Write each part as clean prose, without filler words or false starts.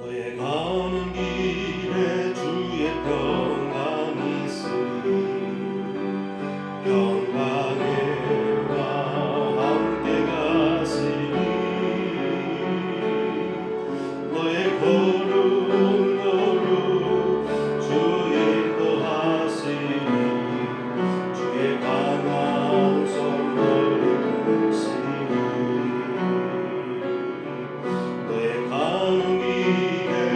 너의 가는 길에 주의 평강이 있으리. 평강의 와 함께 가시리. 너의 걸음 주 인도하시리. 주의 강한 손 너를 붙이리. 너의 가는 길에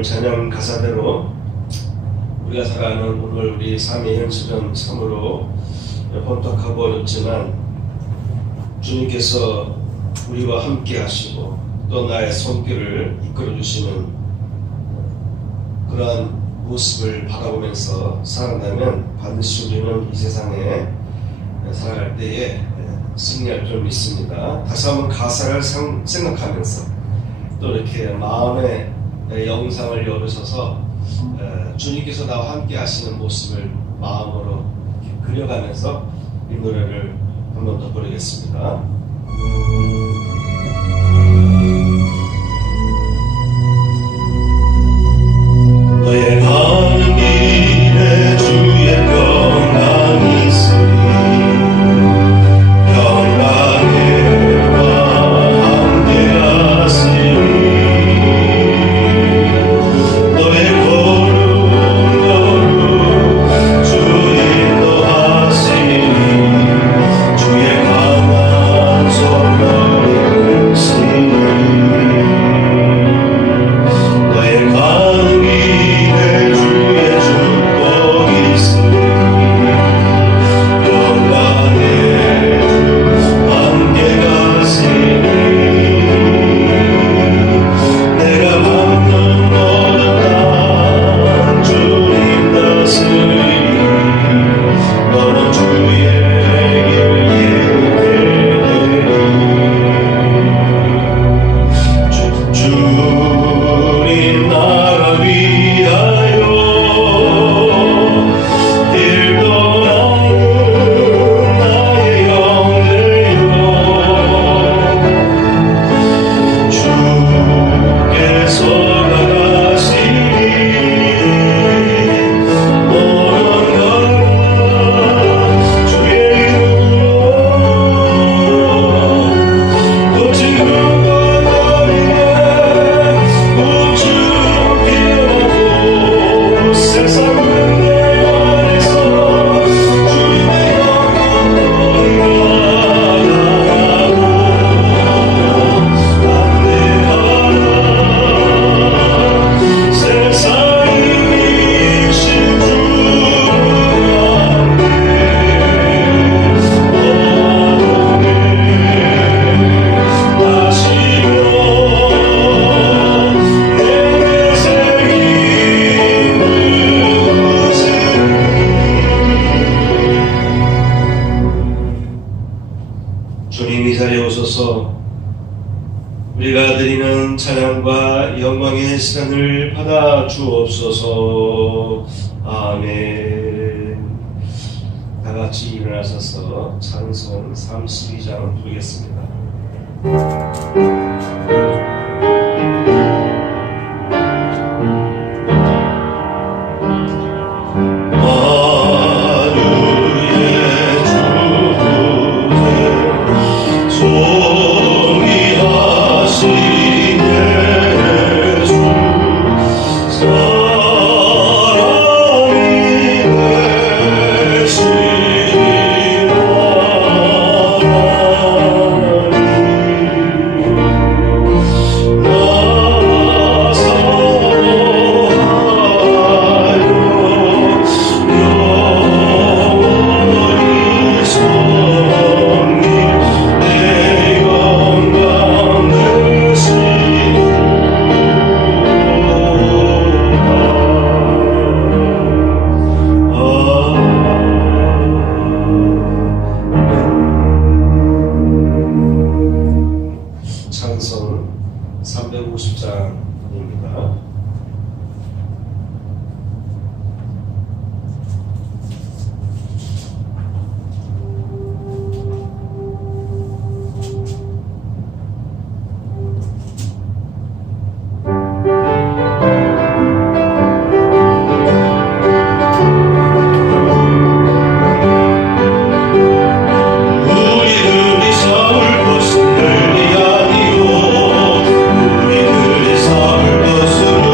오늘 찬양 가사대로 우리가 살아가는 오늘 우리 삶의 현실은 참으로 혼탁하고 어렵지만 주님께서 우리와 함께 하시고 또 나의 손길을 이끌어 주시는 그러한 모습을 바라보면서 살아가면 반드시 우리는 이 세상에 살아갈 때에 승리할 줄 믿습니다. 다시 한번 가사를 생각하면서 또 이렇게 마음의 영상을 열으셔서 주님께서 나와 함께 하시는 모습을 마음으로 그려가면서 이 노래를 한 번 더 부르겠습니다. 너의 가는 길에 주의 평강이 있으리 평강의 와 함께하시리 너의 걸음 걸음 주 인도하시리 주의 강한 손을 쓰리 너의 가는 길에 주의 축복이 있으리 평강의 함께 가시리 내가 밟는 모든 땅 주님 다스리리 너는 주의 길 걷게 되리 주님 나라 위하여 길 떠나는 나의 영들여 주께서 나가시니 너는 가라 주의 이름으로 또 지금과 나에게 우주께 하고 세상은 내 안에서 주의 영광 나가고 안내하라 세상이 이신 주를 주님 이 자리에 오셔서 우리가 드리는 찬양과 영광의 시간을 받아 주옵소서. 아멘. 다 같이 일어나셔서 찬송 32장 부르겠습니다. 찬송 350장입니다. 우리들이 서울 곳을 아니요 우리들이 서울 곳으로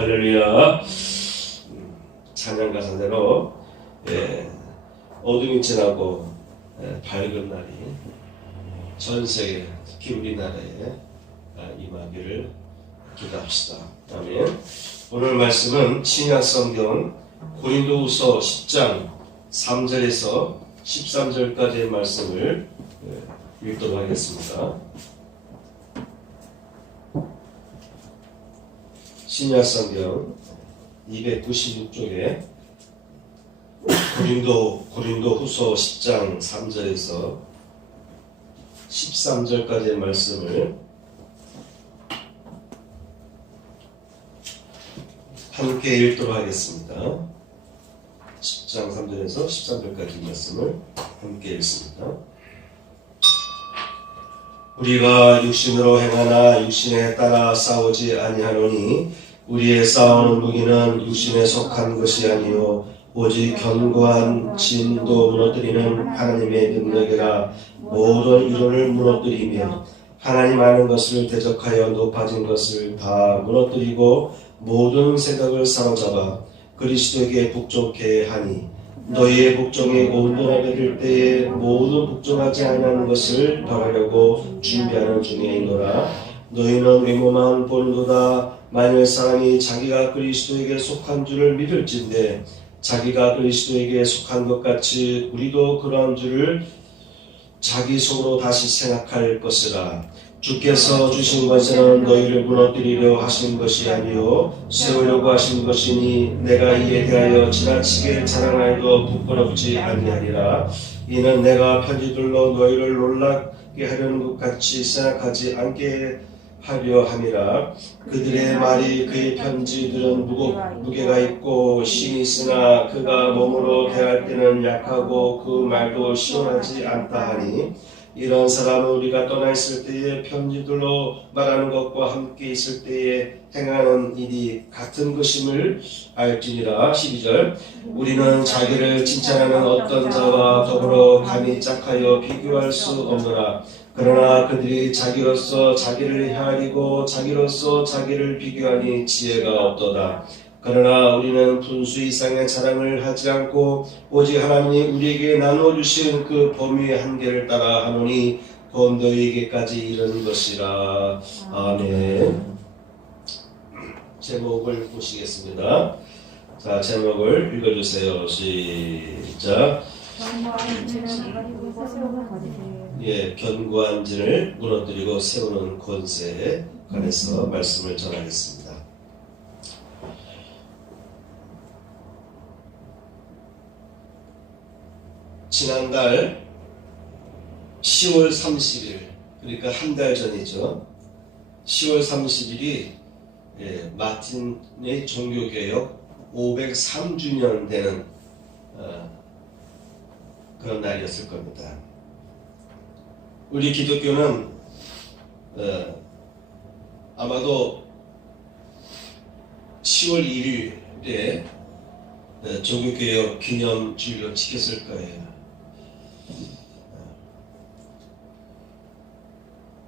할렐루야. 찬양 가사대로 어둠이 지나고 밝은 날이 전 세계, 특히 우리나라에 임하기를 기도합시다. 아멘. 오늘 말씀은 신약 성경 고린도후서 10장 3절에서 13절까지의 말씀을 읽도록 하겠습니다. 신약 성경 296쪽에 고린도후서 10장 3절에서 13절까지의 말씀을 함께 읽도록 하겠습니다. 10장 3절에서 13절까지 말씀을 함께 읽습니다. 우리가 육신으로 행하나 육신에 따라 싸우지 아니하노니 우리의 싸우는 무기는 육신에 속한 것이 아니요 오직 견고한 진도 무너뜨리는 하나님의 능력이라. 모든 이론을 무너뜨리며 하나님 아는 것을 대적하여 높아진 것을 다 무너뜨리고 모든 생각을 사로잡아 그리스도에게 복종케 하니 너희의 복종이 온전하게 될 때에 모든 복종하지 않는 것을 벌하려고 준비하는 중에 있노라. 너희는 외모만 보는도다. 만일 사람이 자기가 그리스도에게 속한 줄을 믿을진대 자기가 그리스도에게 속한 것 같이 우리도 그러한 줄을 자기 속으로 다시 생각할 것이라. 주께서 주신 것은 너희를 무너뜨리려 하신 것이 아니요 세우려고 하신 것이니 내가 이에 대하여 지나치게 자랑하여도 부끄럽지 아니하리라. 이는 내가 편지들로 너희를 놀라게 하려는 것 같이 생각하지 않게 하려 함이라. 그들의 말이 그의 편지들은 무게가 있고 힘이 있으나 그가 몸으로 대할 때는 약하고 그 말도 시원하지 않다 하니 이런 사람은 우리가 떠나 있을 때에 편지들로 말하는 것과 함께 있을 때에 행하는 일이 같은 것임을 알지니라. 12절 우리는 자기를 칭찬하는 어떤 자와 더불어 감히 짝하여 비교할 수 없노라. 그러나 그들이 자기로서 자기를 헤아리고 자기로서 자기를 비교하니 지혜가 없도다. 그러나 우리는 분수 이상의 자랑을 하지 않고 오직 하나님이 우리에게 나눠주신 그 범위의 한계를 따라 하노니 곧 너희에게까지 이르는 것이라. 아멘. 제목을 보시겠습니다. 자, 제목을 읽어주세요. 시작. 견고한 진을 무너뜨리고 세우는 권세에 관해서 말씀을 전하겠습니다. 지난달 10월 30일, 그러니까 한 달 전이죠. 10월 30일이 마틴의 종교개혁 503주년 되는 그런 날이었을 겁니다. 우리 기독교는 아마도 10월 1일에 종교개혁 기념주일로 지켰을 거예요.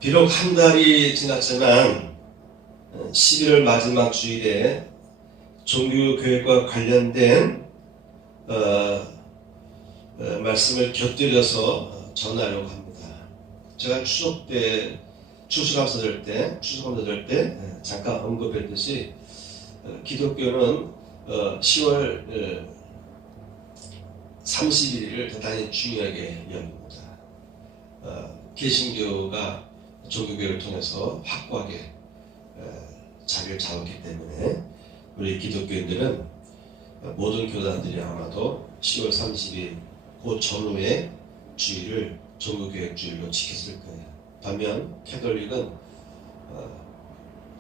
비록 한 달이 지났지만 11월 마지막 주일에 종교교육과 관련된 말씀을 곁들여서 전하려고 합니다. 제가 추수감사절 때 잠깐 언급했듯이 기독교는 10월 31일을 대단히 중요하게 여깁니다. 개신교가 종교교를 통해서 확고하게 자리를 잡았기 때문에 우리 기독교인들은 모든 교단들이 아마도 10월 30일 그 전후의 주일을 종교교육 주일로 지켰을 거예요. 반면 캐톨릭은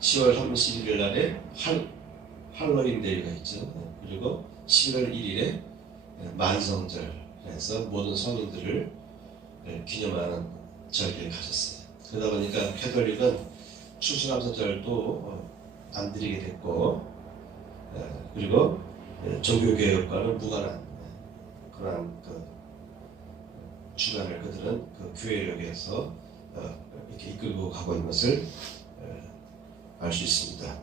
10월 31일 날에 할로윈 데이가 있죠. 그리고 11월 1일에 만성절에서 모든 성인들을 기념하는 절기를 가졌어요. 그러다 보니까 캐톨릭은 추수감사절도 안 드리게 됐고, 그리고 종교개혁과는 무관한 그러한 주관을 그들은 그 교회를 위해서 이렇게 이끌고 가고 있는 것을 알 수 있습니다.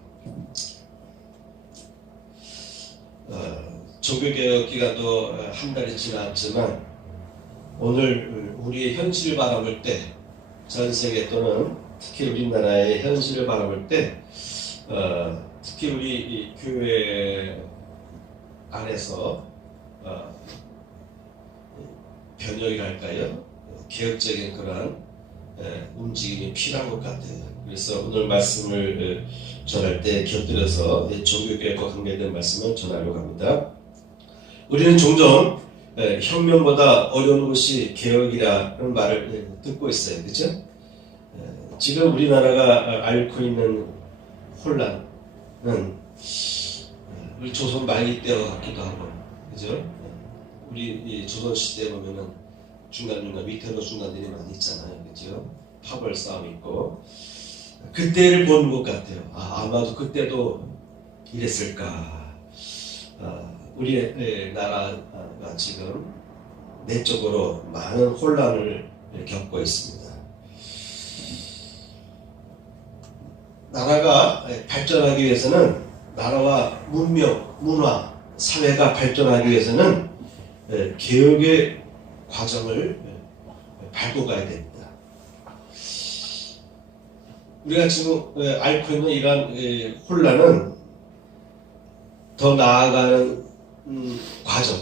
종교개혁 기간도 한 달이 지났지만 오늘 우리의 현실을 바라볼 때, 전 세계 또는 특히 우리나라의 현실을 바라볼 때 특히 우리 이 교회 안에서 변혁이랄까요? 개혁적인 그런 움직임이 필요한 것 같아요. 그래서 오늘 말씀을 전할 때 곁들여서 종교개혁과 관계된 말씀을 전하려고 합니다. 우리는 종종 혁명보다 어려운 것이 개혁이라는 말을 듣고 있어요. 그죠? 지금 우리나라가 앓고 있는 혼란은 우리 조선 말기 때와 같기도 하고, 그죠? 우리 이 조선 시대에 보면은 중간중간 밑에도 중간들이 많이 있잖아요. 그죠? 파벌 싸움 있고, 그때를 보는 것 같아요. 아마도 그때도 이랬을까. 우리의 나라가 지금 내적으로 많은 혼란을 겪고 있습니다. 나라가 발전하기 위해서는, 나라와 문명, 문화, 사회가 발전하기 위해서는 개혁의 과정을 밟고 가야 됩니다. 우리가 지금 앓고 있는 이러한 혼란은 더 나아가는 과정,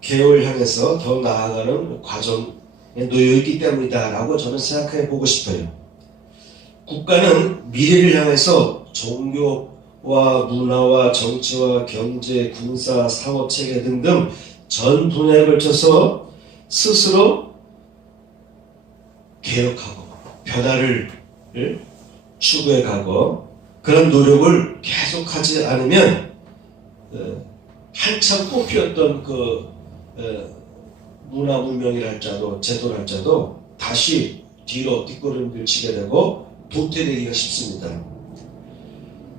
개혁을 향해서 더 나아가는 과정에 놓여 있기 때문이다라고 저는 생각해 보고 싶어요. 국가는 미래를 향해서 종교와 문화와 정치와 경제, 군사, 사업체계 등등 전 분야에 걸쳐서 스스로 개혁하고 변화를 추구해가고 그런 노력을 계속하지 않으면 한참 꽃피었던 그 문화 문명이랄지라도 제도랄지라도 다시 뒤로 뒷걸음질 치게 되고 도태되기가 쉽습니다.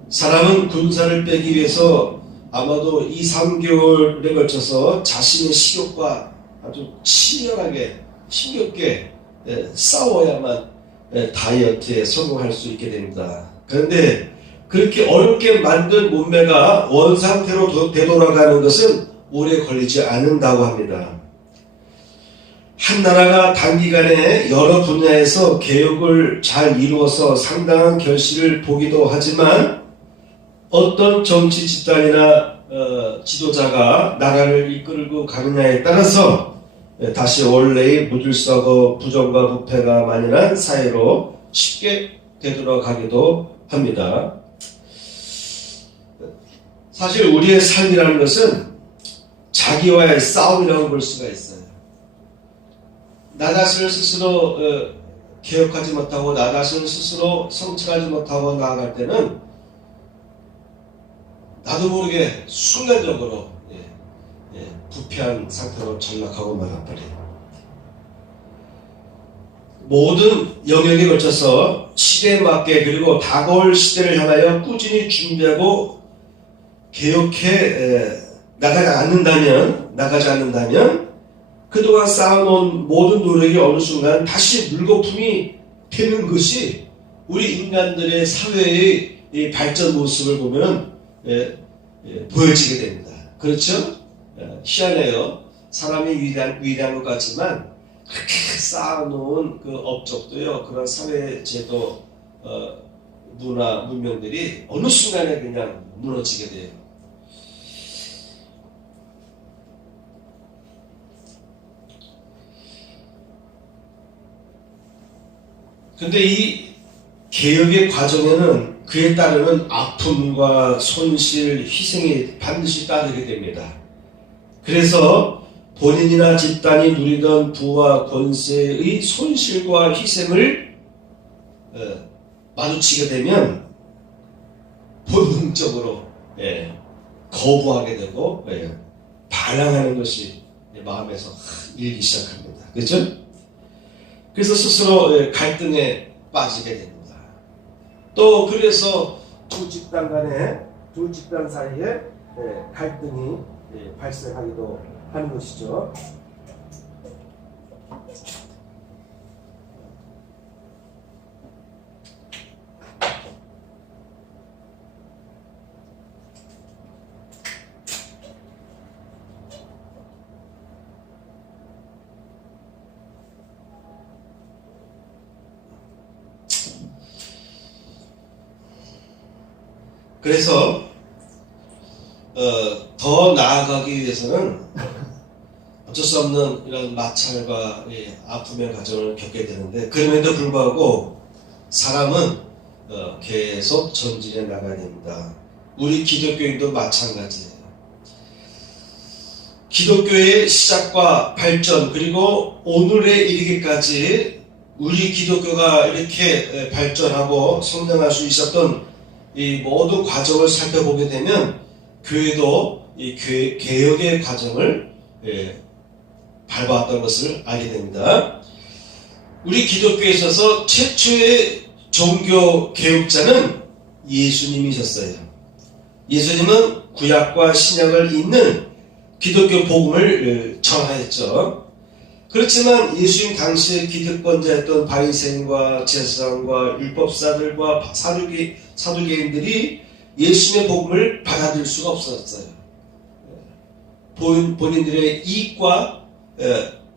사람은 군사를 빼기 위해서 아마도 2, 3개월에 걸쳐서 자신의 식욕과 아주 치열하게 힘겹게 싸워야만 다이어트에 성공할 수 있게 됩니다. 그런데 그렇게 어렵게 만든 몸매가 원상태로 되돌아가는 것은 오래 걸리지 않는다고 합니다. 한 나라가 단기간에 여러 분야에서 개혁을 잘 이루어서 상당한 결실을 보기도 하지만 어떤 정치 집단이나 지도자가 나라를 이끌고 가느냐에 따라서 다시 원래의 무질서하고 부정과 부패가 만연한 사회로 쉽게 되돌아가기도 합니다. 사실 우리의 삶이라는 것은 자기와의 싸움이라고 볼 수가 있어요. 나 자신을 스스로 개혁하지 못하고 나 자신을 스스로 성찰하지 못하고 나아갈 때는 나도 모르게 순간적으로 부패한 상태로 전락하고 말아버려요. 모든 영역에 걸쳐서 시대에 맞게 그리고 다가올 시대를 향하여 꾸준히 준비하고 개혁해 나가지 않는다면 그동안 쌓아놓은 모든 노력이 어느 순간 다시 물거품이 되는 것이 우리 인간들의 사회의 이 발전 모습을 보면 보여지게 됩니다. 그렇죠? 희한해요. 사람이 위대한 것 같지만 그렇게 쌓아놓은 그 업적도요, 그런 사회 제도, 문화, 문명들이 어느 순간에 그냥 무너지게 돼요. 근데 이 개혁의 과정에는 그에 따르는 아픔과 손실, 희생이 반드시 따르게 됩니다. 그래서 본인이나 집단이 누리던 부와 권세의 손실과 희생을 마주치게 되면 본능적으로 거부하게 되고 반항하는 것이 마음에서 일기 시작합니다. 그렇죠? 그래서 스스로 갈등에 빠지게 됩니다. 또 그래서 두 집단 사이에 갈등이 발생하기도 하는 것이죠. 그래서 더 나아가기 위해서는 어쩔 수 없는 이런 마찰과 아픔의 과정을 겪게 되는데, 그럼에도 불구하고 사람은 계속 전진해 나가야 됩니다. 우리 기독교인도 마찬가지예요. 기독교의 시작과 발전, 그리고 오늘에 이르기까지 우리 기독교가 이렇게 발전하고 성장할 수 있었던 이 모든 과정을 살펴보게 되면 교회도 이 개혁의 과정을 밟아왔던 것을 알게 됩니다. 우리 기독교에 있어서 최초의 종교 개혁자는 예수님이셨어요. 예수님은 구약과 신약을 잇는 기독교 복음을 전하였죠. 그렇지만 예수님 당시의 기득권자였던 바리새인과 제사장과 율법사들과 사두개인들이 예수님의 복음을 받아들일 수가 없었어요. 본인들의 이익과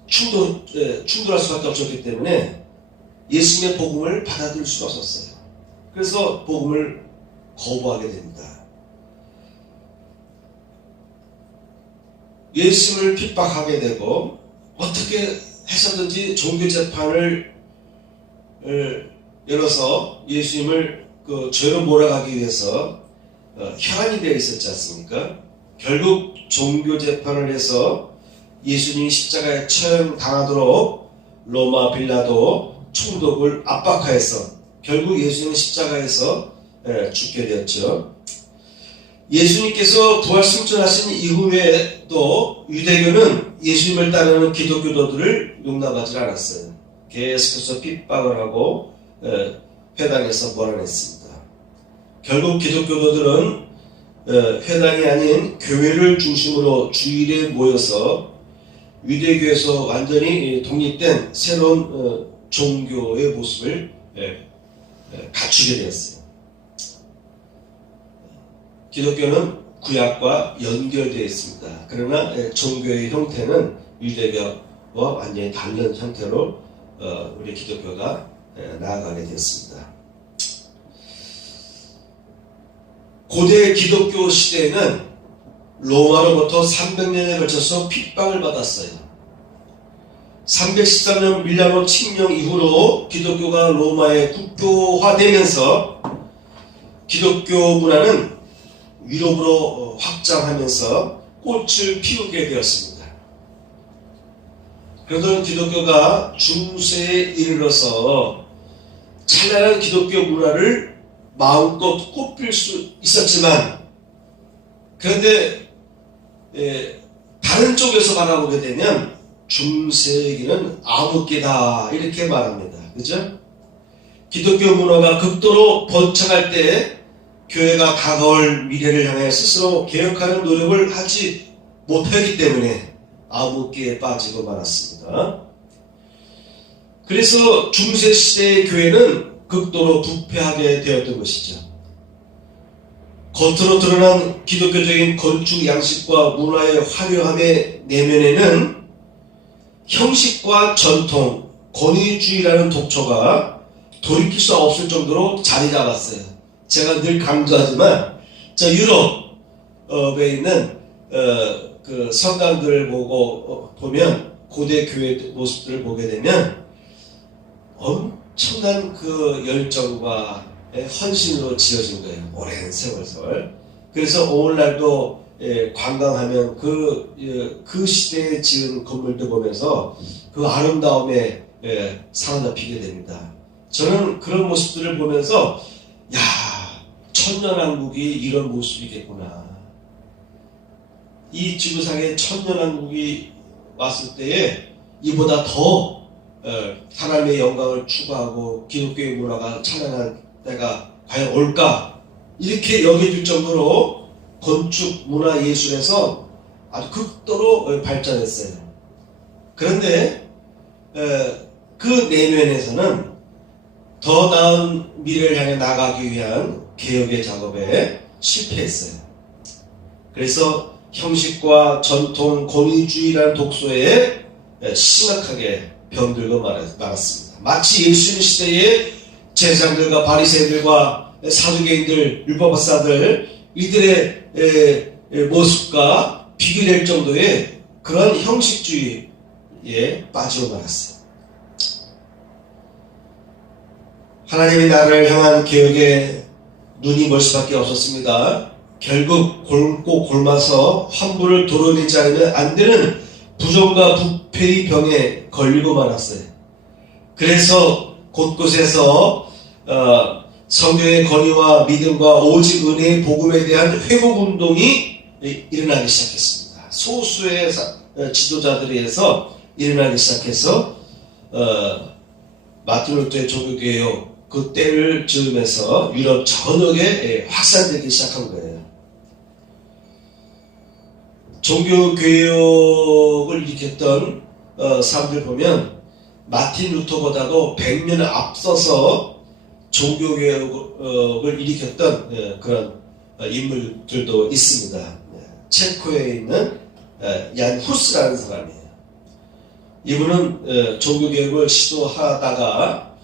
충돌할 수밖에 없었기 때문에 예수님의 복음을 받아들일 수가 없었어요. 그래서 복음을 거부하게 됩니다. 예수님을 핍박하게 되고, 어떻게 해서든지 종교 재판을 열어서 예수님을 그 죄로 몰아가기 위해서 혈안이 되어 있었지 않습니까? 결국 종교 재판을 해서 예수님이 십자가에 처형당하도록 로마 빌라도 총독을 압박하여서 결국 예수님은 십자가에서 죽게 되었죠. 예수님께서 부활 승천하신 이후에도 유대교는 예수님을 따르는 기독교도들을 용납하지 않았어요. 계속해서 핍박을 하고 회당에서 몰아냈습니다. 결국 기독교도들은 회당이 아닌 교회를 중심으로 주일에 모여서 유대교에서 완전히 독립된 새로운 종교의 모습을 갖추게 되었어요. 기독교는 구약과 연결되어 있습니다. 그러나 종교의 형태는 유대교와 완전히 다른 형태로 우리 기독교가 나아가게 되었습니다. 고대 기독교 시대에는 로마로부터 300년에 걸쳐서 핍박을 받았어요. 313년 밀라노 칙령 이후로 기독교가 로마에 국교화되면서 기독교 문화는 유럽으로 확장하면서 꽃을 피우게 되었습니다. 그러던 기독교가 중세에 이르러서 찬란한 기독교 문화를 마음껏 꽃필 수 있었지만, 그런데 다른 쪽에서 바라보게 되면 중세기는 암흑기다 이렇게 말합니다. 그죠? 기독교 문화가 극도로 번창할 때 교회가 다가올 미래를 향해 스스로 개혁하는 노력을 하지 못하기 때문에 암흑기에 빠지고 말았습니다. 그래서 중세시대의 교회는 극도로 부패하게 되었던 것이죠. 겉으로 드러난 기독교적인 건축 양식과 문화의 화려함의 내면에는 형식과 전통, 권위주의라는 독초가 돌이킬 수 없을 정도로 자리 잡았어요. 제가 늘 강조하지만 저 유럽에 있는 그 성당들을 보면 고대 교회 모습들을 보게 되면 엄청난 그 열정과 헌신으로 지어진 거예요. 오랜 세월. 그래서 오늘날도 관광하면 그 시대에 지은 건물들 보면서 그 아름다움에 사로잡히게 됩니다. 저는 그런 모습들을 보면서 야, 천년왕국이 이런 모습이겠구나. 이 지구상에 천년왕국이 왔을 때에 이보다 더 하나님의 영광을 추구하고 기독교의 문화가 찬양한 때가 과연 올까? 이렇게 여겨질 정도로 건축, 문화, 예술에서 아주 극도로 발전했어요. 그런데 그 내면에서는 더 나은 미래를 향해 나가기 위한 개혁의 작업에 실패했어요. 그래서 형식과 전통, 권위주의라는 독소에 심각하게 병들고 말았습니다. 마치 예수님 시대의 제사장들과 바리새인들과 사두개인들, 율법학사들 이들의 모습과 비교될 정도의 그런 형식주의에 빠지고 말았어요. 하나님이 나를 향한 개혁에 눈이 멀 수밖에 없었습니다. 결국 골고 골마서 환부를 도려내지 않으면 안 되는 부정과 부패의 병에 걸리고 말았어요. 그래서 곳곳에서 성경의 권위와 믿음과 오직 은혜의 복음에 대한 회복운동이 일어나기 시작했습니다. 소수의 지도자들에 의해서 일어나기 시작해서 마틴 루터의 종교개혁 그 때를 즈음해서 유럽 전역에 확산되기 시작한 거예요. 종교개혁을 일으켰던 사람들 보면 마틴 루터보다도 100년 앞서서 종교개혁을 일으켰던 그런 인물들도 있습니다. 체코에 있는 얀 후스라는 사람이에요. 이분은 종교개혁을 시도하다가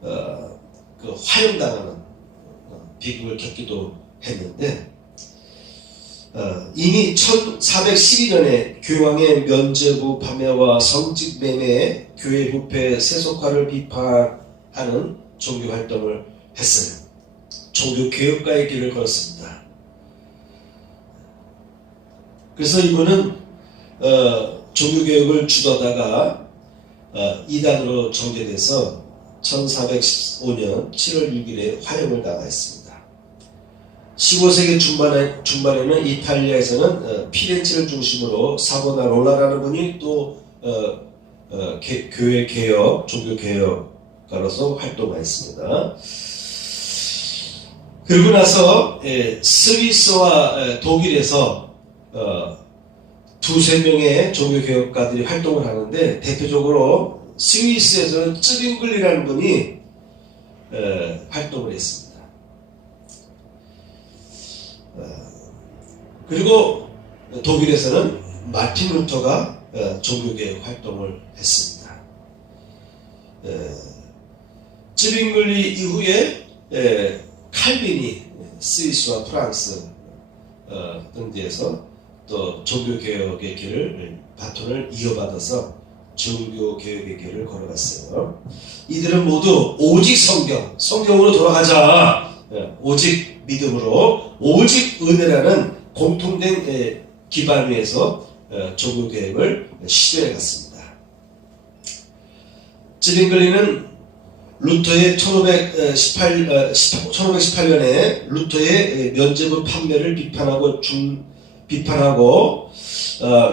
그 화형당하는 비극을 겪기도 했는데 이미 1412년에 교황의 면죄부 판매와 성직 매매, 교회 부패, 세속화를 비판하는 종교 활동을 했어요. 종교 개혁가의 길을 걸었습니다. 그래서 이분은 종교 개혁을 주도하다가 이단으로 정죄돼서 1415년 7월 6일에 화형을 당했습니다. 15세기 중반에는 이탈리아에서는 피렌체를 중심으로 사보나 롤라라는 분이 또 교회 개혁, 종교 개혁가로서 활동했습니다. 그리고 나서 스위스와 독일에서 두세 명의 종교 개혁가들이 활동을 하는데 대표적으로 스위스에서는 쯔빙글리라는 분이 활동을 했습니다. 그리고 독일에서는 마틴 루터가 종교개혁 활동을 했습니다. 쯔빙글리 이후에 칼빈이 스위스와 프랑스 등지에서 또 종교개혁의 길을 바톤을 이어받아서 종교개혁의 길을 걸어갔어요. 이들은 모두 오직 성경으로 돌아가자, 오직 믿음으로, 오직 은혜라는 공통된 기반 위에서 종교개혁을 시도해 갔습니다. 쯔빙글리는 루터의 1518년에 루터의 면죄부 판매를 비판하고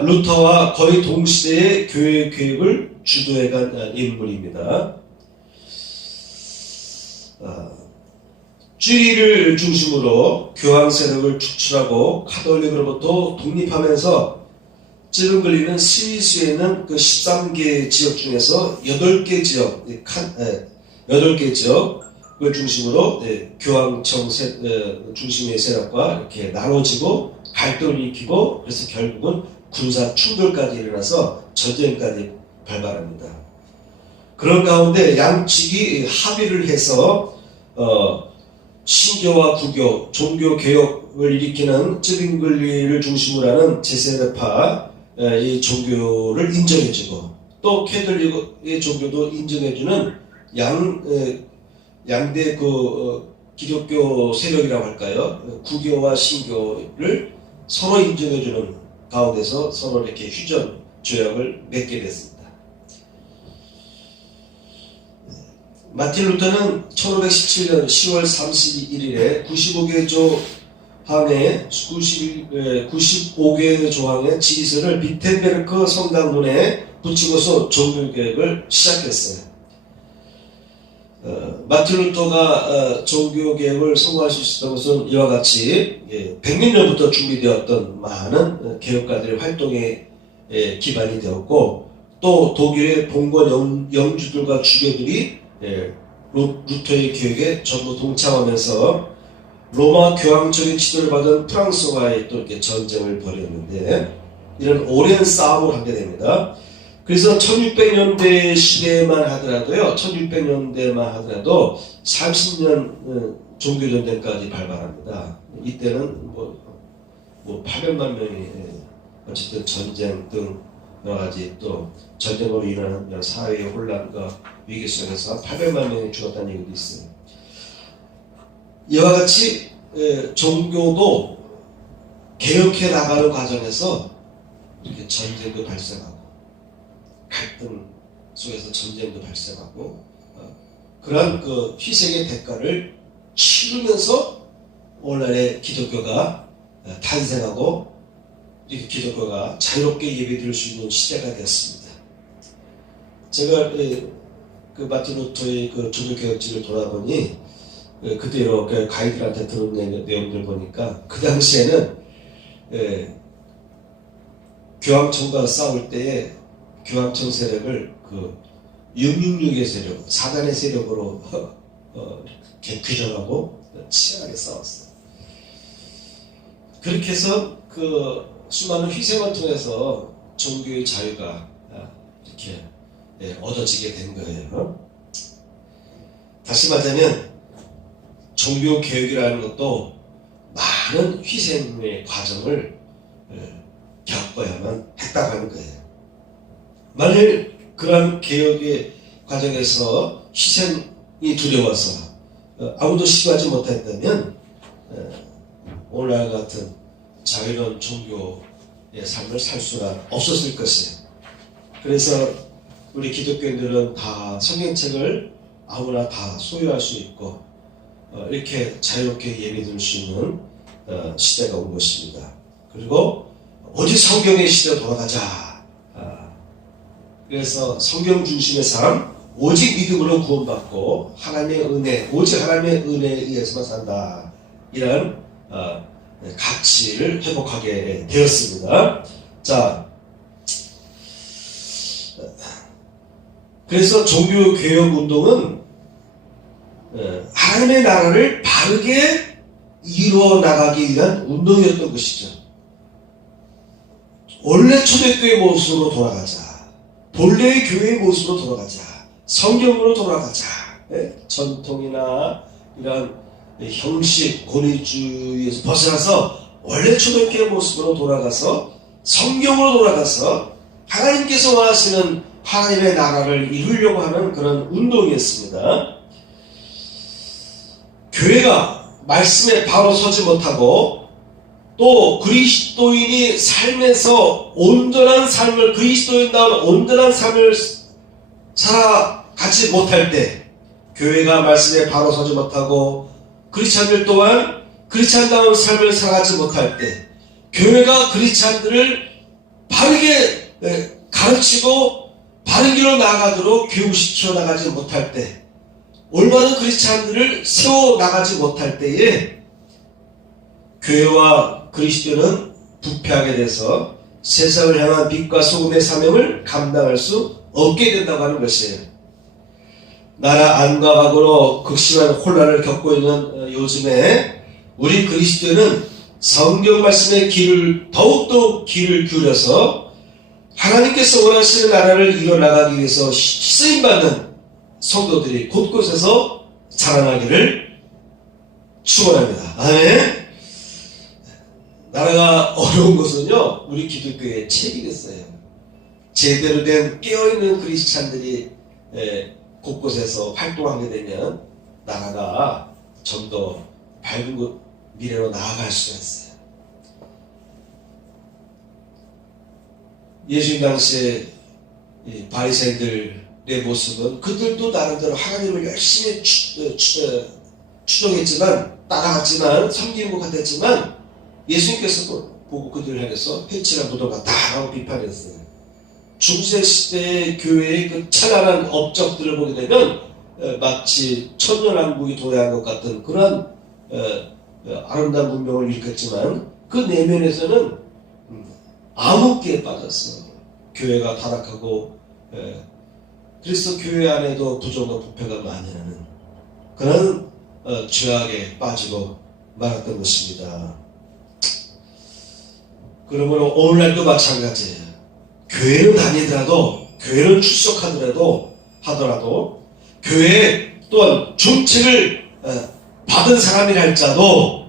루터와 거의 동시대의 교회 개혁을 주도해간 인물입니다. 쥐리를 중심으로 교황 세력을 축출하고 카톨릭으로부터 독립하면서 쯔빙글리는 스위스에 있는 그 13개 지역 중에서 8개 지역을 중심으로 교황청 중심의 세력과 이렇게 나눠지고 갈등을 일으키고 그래서 결국은 군사 충돌까지 일어나서 전쟁까지 발발합니다. 그런 가운데 양측이 합의를 해서 신교와 구교, 종교 개혁을 일으키는 쯔빙글리를 중심으로 하는 제세례파 이 종교를 인정해주고 또 캐톨릭의 종교도 인정해주는 양대 기독교 세력이라고 할까요? 구교와 신교를 서로 인정해주는 가운데서 서로 이렇게 휴전 조약을 맺게 됐습니다. 마틴 루터는 1517년 10월 31일에 95개 조항의 지휘서를 비텐베르크 성당문에 붙이고서 종교개혁을 시작했어요. 마틴 루터가 종교개혁을 성공할 수 있었던 것은 이와 같이 100년 전부터 준비되었던 많은 개혁가들의 활동에 기반이 되었고 또 독일의 봉건 영주들과 주교들이 루터의 개혁에 전부 동참하면서 로마 교황적인 지도를 받은 프랑스와의 또 이렇게 전쟁을 벌였는데 이런 오랜 싸움을 하게 됩니다. 그래서 1600년대 시대만 하더라도요, 1600년대만 하더라도 30년 종교전쟁까지 발발합니다. 이때는 뭐 800만 명이 어쨌든 전쟁 등 여러 가지 또 전쟁으로 인한 사회의 혼란과 위기 속에서 800만 명이 죽었다는 얘기도 있어요. 이와 같이 종교도 개혁해 나가는 과정에서 이렇게 전쟁도 발생하고 갈등 속에서 전쟁도 발생하고 그러한 그 희생의 대가를 치르면서 오늘날의 기독교가 탄생하고 이렇게 기독교가 자유롭게 예배드릴 수 있는 시대가 되었습니다. 제가 그 마틴 루터의 그 종교개혁지를 돌아보니 그대로 그 가이드한테 들은 내용들 보니까 그 당시에는 교황청과 싸울 때에 교황청 세력을 그 666의 세력, 사단의 세력으로 규정하고 치열하게 싸웠어요. 그렇게 해서 그 수많은 희생을 통해서 종교의 자유가 이렇게 얻어지게 된 거예요. 다시 말하자면 종교 개혁이라는 것도 많은 희생의 과정을 겪어야만 했다고 거예요. 만일 그러한 개혁의 과정에서 희생이 두려워서 아무도 시도하지 못했다면 오늘날 같은 자유로운 종교의 삶을 살 수가 없었을 것이에요. 그래서 우리 기독교인들은 다 성경책을 아무나 다 소유할 수 있고 이렇게 자유롭게 예배드릴 수 있는 시대가 온 것입니다. 그리고 오직 성경의 시대로 돌아가자. 그래서 성경 중심의 삶, 오직 믿음으로 구원받고 하나님의 은혜, 오직 하나님의 은혜에 의해서만 산다. 이런 가치를 회복하게 되었습니다. 자, 그래서 종교개혁 운동은 하나님의 나라를 바르게 이루어 나가기 위한 운동이었던 것이죠. 원래 초대교회 모습으로 돌아가자. 본래의 교회의 모습으로 돌아가자. 성경으로 돌아가자. 전통이나 이런 형식, 권위주의에서 벗어나서 원래 초대교회 모습으로 돌아가서 성경으로 돌아가서 하나님께서 원하시는 하나님의 나라를 이루려고 하는 그런 운동이었습니다. 교회가 말씀에 바로 서지 못하고 또 그리스도인이 삶에서 온전한 삶을, 그리스도인다운 온전한 삶을 살아가지 못할 때, 교회가 말씀에 바로 서지 못하고 크리스찬들 또한 크리스찬다운 삶을 살아가지 못할 때, 교회가 크리스찬들을 바르게 가르치고 바른 길로 나아가도록 교육시켜 나가지 못할 때, 올바른 크리스찬들을 세워 나가지 못할 때에 교회와 그리스도는 부패하게 돼서 세상을 향한 빛과 소금의 사명을 감당할 수 없게 된다고 하는 것이에요. 나라 안과 밖으로 극심한 혼란을 겪고 있는 요즘에 우리 그리스도는 성경 말씀의 길을 더욱더 귀를 기울여서 하나님께서 원하시는 나라를 이뤄나가기 위해서 쓰임받는 성도들이 곳곳에서 자라나기를 축원합니다. 아멘. 나라가 어려운 것은요, 우리 기독교의 책이겠어요. 제대로 된 깨어있는 크리스찬들이 곳곳에서 활동하게 되면 나라가 좀 더 밝은 미래로 나아갈 수가 있어요. 예수님 당시에 바리새인들의 모습은 그들도 나름대로 하나님을 열심히 추종했지만, 따라갔지만, 섬기는 것 같았지만 예수님께서 보고 그들을 향해서 해치라 무도가 하고 비판했어요. 중세시대의 교회의 그 찬란한 업적들을 보게 되면 마치 천년왕국이 도래한 것 같은 그런 아름다운 문명을 일으켰지만 그 내면에서는 암흑기에 빠졌어요. 교회가 타락하고 그리스도 교회 안에도 부정과 부패가 많이 나는 그런 죄악에 빠지고 말았던 것입니다. 그러므로 오늘날도 마찬가지예요. 교회를 다니더라도 교회를 출석하더라도 교회에 또한 중책을 받은 사람이라 할지라도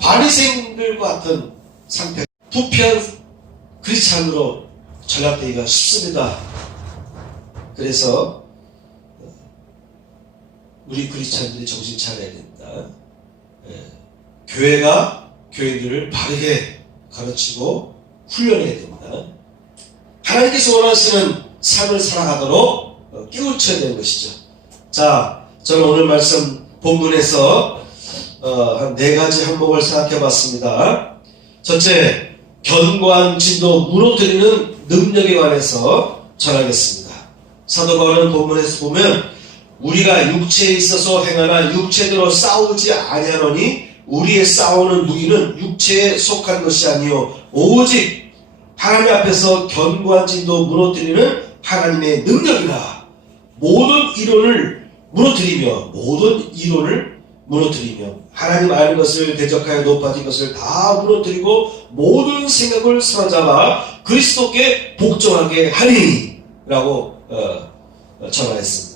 바리새인들과 같은 상태, 부패한 크리스찬으로 전락되기가 쉽습니다. 그래서 우리 크리스찬들이 정신 차려야 됩니다. 교회가 교인들을 바르게 가르치고 훈련해야 됩니다. 하나님께서 원하시는 삶을 살아가도록 깨우쳐야 되는 것이죠. 자, 저는 오늘 말씀 본문에서 한 4가지 항목을 생각해 봤습니다. 첫째, 견고한 진도 무너뜨리는 능력에 관해서 전하겠습니다. 사도 바울은 본문에서 보면 우리가 육체에 있어서 행하나 육체대로 싸우지 아니하노니 우리의 싸우는 무기는 육체에 속한 것이 아니요 오직 하나님 앞에서 견고한 진도 무너뜨리는 하나님의 능력이라. 모든 이론을 무너뜨리며 하나님 아는 것을 대적하여 높아진 것을 다 무너뜨리고 모든 생각을 사로잡아 그리스도께 복종하게 하니 라고 전하였습니다.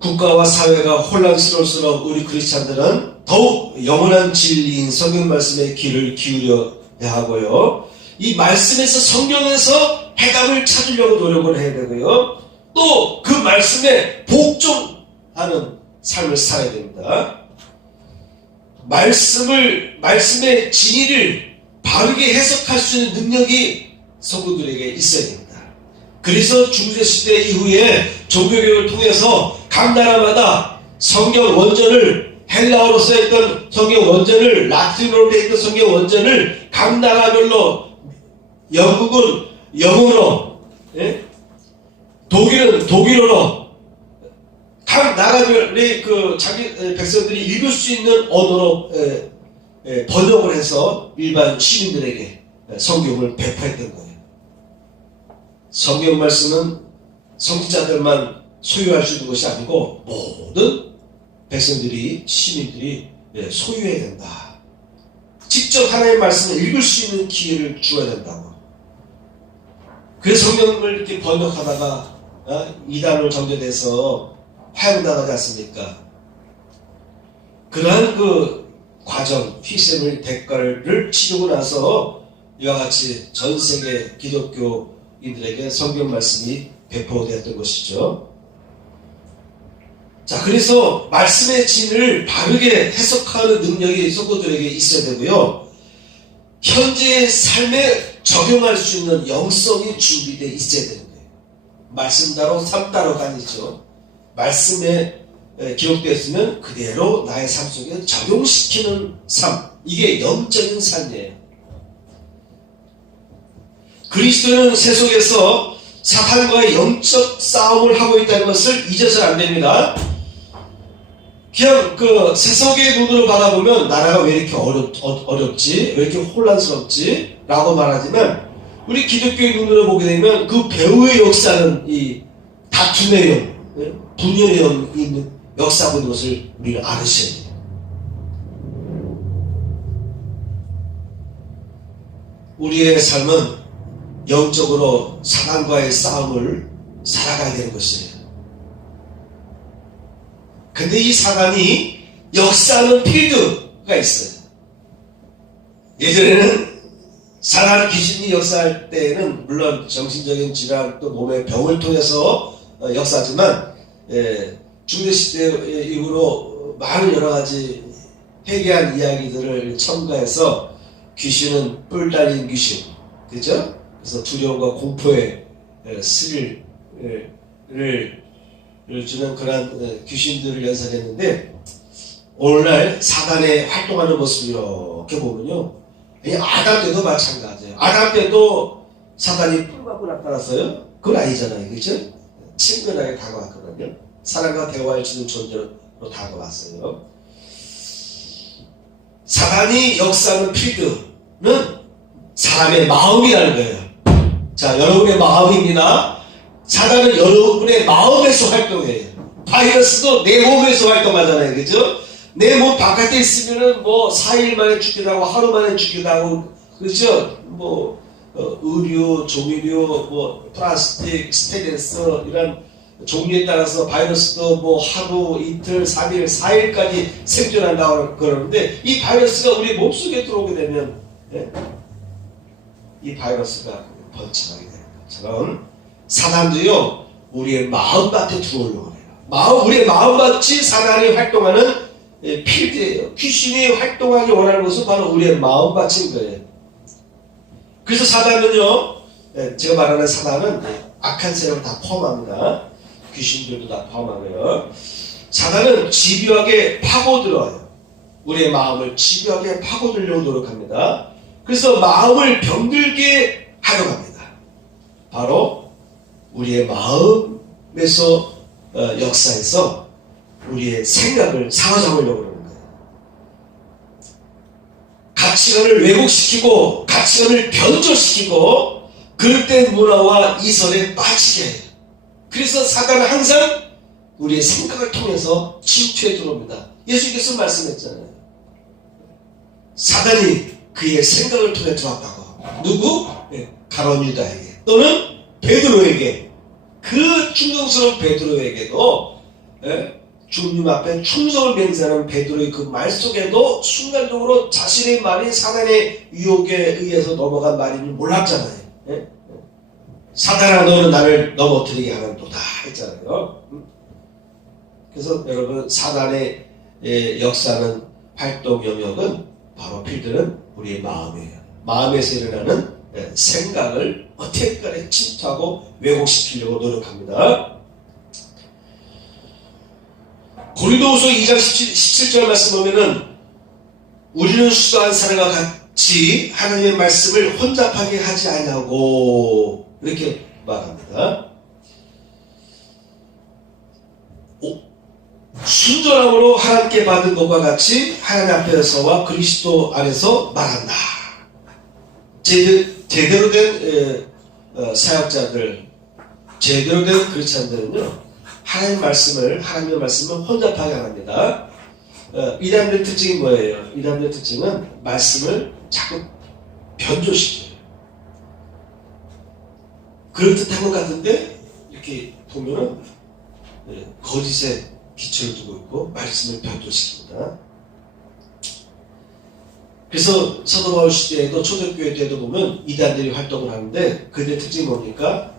국가와 사회가 혼란스러울수록 우리 크리스찬들은 더욱 영원한 진리인 성경 말씀에 귀를 기울여야 하고요. 이 말씀에서, 성경에서 해답을 찾으려고 노력을 해야 되고요. 또 그 말씀에 복종하는 삶을 살아야 됩니다. 말씀의 진리를 바르게 해석할 수 있는 능력이 성도들에게 있어야 됩니다. 그래서 중세시대 이후에 종교개혁을 통해서 각 나라마다 성경 원전을, 헬라어로 써있던 성경 원전을, 라틴어로 되어 있던 성경 원전을 각 나라별로, 영국은 영어로, 독일은 독일어로, 각 나라별의 자기 백성들이 읽을 수 있는 언어로 번역을 해서 일반 시민들에게 성경을 배포했던 거예요. 성경 말씀은 성직자들만 소유할 수 있는 것이 아니고 모든 백성들이, 시민들이 소유해야 된다. 직접 하나님의 말씀을 읽을 수 있는 기회를 주어야 된다고. 그래서 성경을 이렇게 번역하다가 이단으로 정죄돼서 파행당하지 않습니까? 그러한 과정, 희생을, 대가를 치르고 나서 이와 같이 전 세계 기독교인들에게 성경 말씀이 배포되었던 것이죠. 자, 그래서 말씀의 진을 바르게 해석하는 능력이 성도들에게 있어야 되고요. 현재의 삶에 적용할 수 있는 영성이 준비되어 있어야 되는 거예요. 말씀대로 삶따로가 아니죠. 말씀에 기록되었으면 그대로 나의 삶 속에 적용시키는 삶. 이게 영적인 삶이에요. 그리스도는 세속에서 사탄과의 영적 싸움을 하고 있다는 것을 잊어서는 안 됩니다. 그냥 세속의 눈으로 바라보면 나라가 왜 이렇게 어렵지? 왜 이렇게 혼란스럽지? 라고 말하지만 우리 기독교의 눈으로 보게 되면 그 배후의 역사는 이 다툼의 영, 분열의 영이 있는 역사가 있는 것을 우리는 알으셔야 돼요. 우리의 삶은 영적으로 사단과의 싸움을 살아가야 되는 것이에요. 근데 이 사단이 역사하는 필드가 있어요. 예전에는 사단 귀신이 역사할 때에는 물론 정신적인 질환 또 몸의 병을 통해서 역사하지만 중세시대 이후로 많은 여러가지 회개한 이야기들을 첨가해서 귀신은 뿔 달린 귀신, 그죠? 그래서 두려움과 공포의 스릴을 주는 그런 귀신들을 연상했는데, 오늘날 사단의 활동하는 모습을 이렇게 보면요, 아담 때도 마찬가지예요. 아담 때도 사단이 뿔 갖고 나타났어요? 그건 아니잖아요, 그죠? 친근하게 다가왔거든요. 사람과 대화할 수 있는 존재로 다가왔어요. 사단이 역사하는 필드는 사람의 마음이라는 거예요. 자, 여러분의 마음입니다. 사단은 여러분의 마음에서 활동해요. 바이러스도 내 몸에서 활동하잖아요. 그죠? 내 몸 바깥에 있으면은 4일 만에 죽기도 하고, 하루 만에 죽기도 하고, 그죠? 의류, 조미료, 뭐 플라스틱, 스테인리스 이런 종류에 따라서 바이러스도 뭐 하루, 이틀, 3일, 4일까지 생존한다고 그러는데 이 바이러스가 우리 몸속에 들어오게 되면 이 바이러스가 번창하게 되는 것처럼 사단도요 우리의 마음밭에 들어오려고 해요. 우리의 마음밭이 사단이 활동하는 필드예요. 귀신이 활동하기 원하는 것은 바로 우리의 마음밭인 거예요. 그래서 사단은요, 제가 말하는 사단은 악한 세력을 다 포함합니다. 귀신들도 다 포함하고요. 사단은 집요하게 파고들어요. 우리의 마음을 집요하게 파고들려고 노력합니다. 그래서 마음을 병들게 하려고 합니다. 바로 우리의 마음에서 역사에서 우리의 생각을 사로잡으려고 그러는 거예요. 가치관을 왜곡시키고 가치관을 변조시키고 그릇된 문화와 이설에 빠지게 해요. 그래서 사단은 항상 우리의 생각을 통해서 침투해 들어옵니다. 예수님께서 말씀했잖아요. 사단이 그의 생각을 통해 들어왔다고. 누구? 가룟 유다에게 또는 베드로에게, 그 충성스러운 베드로에게도 주님 앞에 충성을 맹세하는 베드로의 그 말 속에도 순간적으로 자신의 말이 사단의 유혹에 의해서 넘어간 말인 줄 몰랐잖아요. 사단아 너는 나를 넘어뜨리게 하는도다 했잖아요. 그래서 여러분 사단의 역사는 활동 영역은 바로 필드는 우리의 마음이에요. 마음에서 일어나는 생각을 어떻게까지 침투하고 왜곡시키려고 노력합니다. 고린도후서 2장 17절 말씀 보면은 우리는 수도한 사람과 같이 하나님의 말씀을 혼잡하게 하지 않냐고 이렇게 말합니다. 순전함으로 하나님께 받은 것과 같이 하나님 앞에서와 그리스도 안에서 말한다. 제대로 된 사역자들, 제대로 된 크리스찬들은요 하나님의 말씀을 혼잡하게 안 합니다. 이단들의 특징이 뭐예요? 이단들의 특징은 말씀을 자꾸 변조시켜요. 그럴듯한 것 같은데 이렇게 보면은 거짓에 기초를 두고 있고 말씀을 변조시킵니다. 그래서 사도 바울 시대에도 초대교회 때도 보면 이단들이 활동을 하는데 그들의 특징이 뭡니까?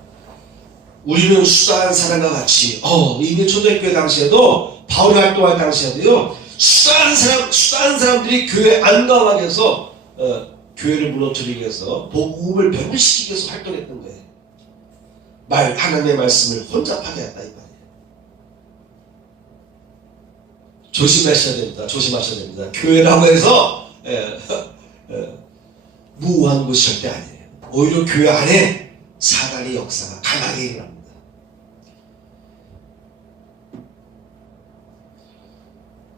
우리는 수다한 사람과 같이 이미 초대교회 당시에도 바울이 활동할 당시에도요 수다한 사람들이 교회 안강하게 해서 교회를 무너뜨리기 위해서 복음을 변질시키기 위해서 활동했던 거예요. 하나님의 말씀을 혼잡하게 했다 이 말이에요. 조심하셔야 됩니다. 교회라고 해서 무한 곳이 절대 아니에요. 오히려 교회 안에 사단의 역사가 강하게 일어납니다.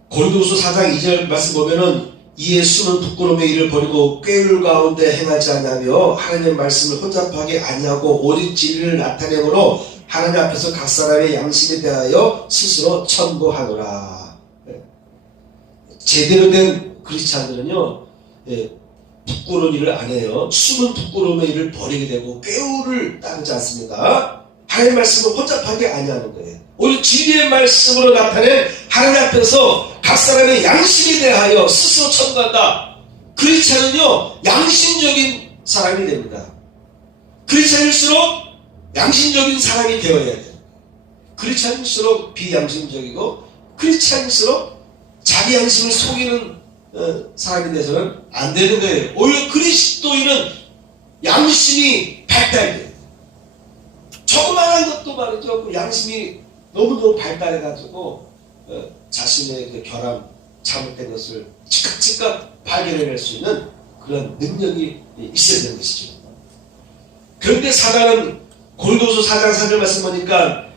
고린도후서 4장 2절 말씀 보면은 이에 수는 부끄러움의 일을 버리고 꾀울 가운데 행하지 않으며 하나님의 말씀을 혼잡하게 아니하고 오직 진리를 나타내므로 하나님 앞에서 각 사람의 양심에 대하여 스스로 천고하노라. 제대로 된 크리스찬들은요 부끄러운 일을 안 해요. 숨은 부끄러움의 일을 버리게 되고 꾀우를 따르지 않습니다. 하나님의 말씀을 혼잡하게 아니하는 거예요. 오히려 진리의 말씀으로 나타낸 하나님 앞에서 각 사람의 양심에 대하여 스스로 천거한다. 크리스찬은요 양심적인 사람이 됩니다. 크리스찬일수록 양심적인 사람이 되어야 돼요. 크리스찬일수록 비양심적이고 크리스찬일수록 자기 양심을 속이는 사람이 돼서는 안 되는 거예요. 오히려 그리스도인은 양심이 발달돼요. 조그마한 것도 말이죠. 그 양심이 너무너무 발달해가지고 자신의 그 결함, 잘못된 것을 즉각 발견해낼 수 있는 그런 능력이 있어야 되는 것이죠. 그런데 사단은 고린도후서 4장 4절 말씀 보니까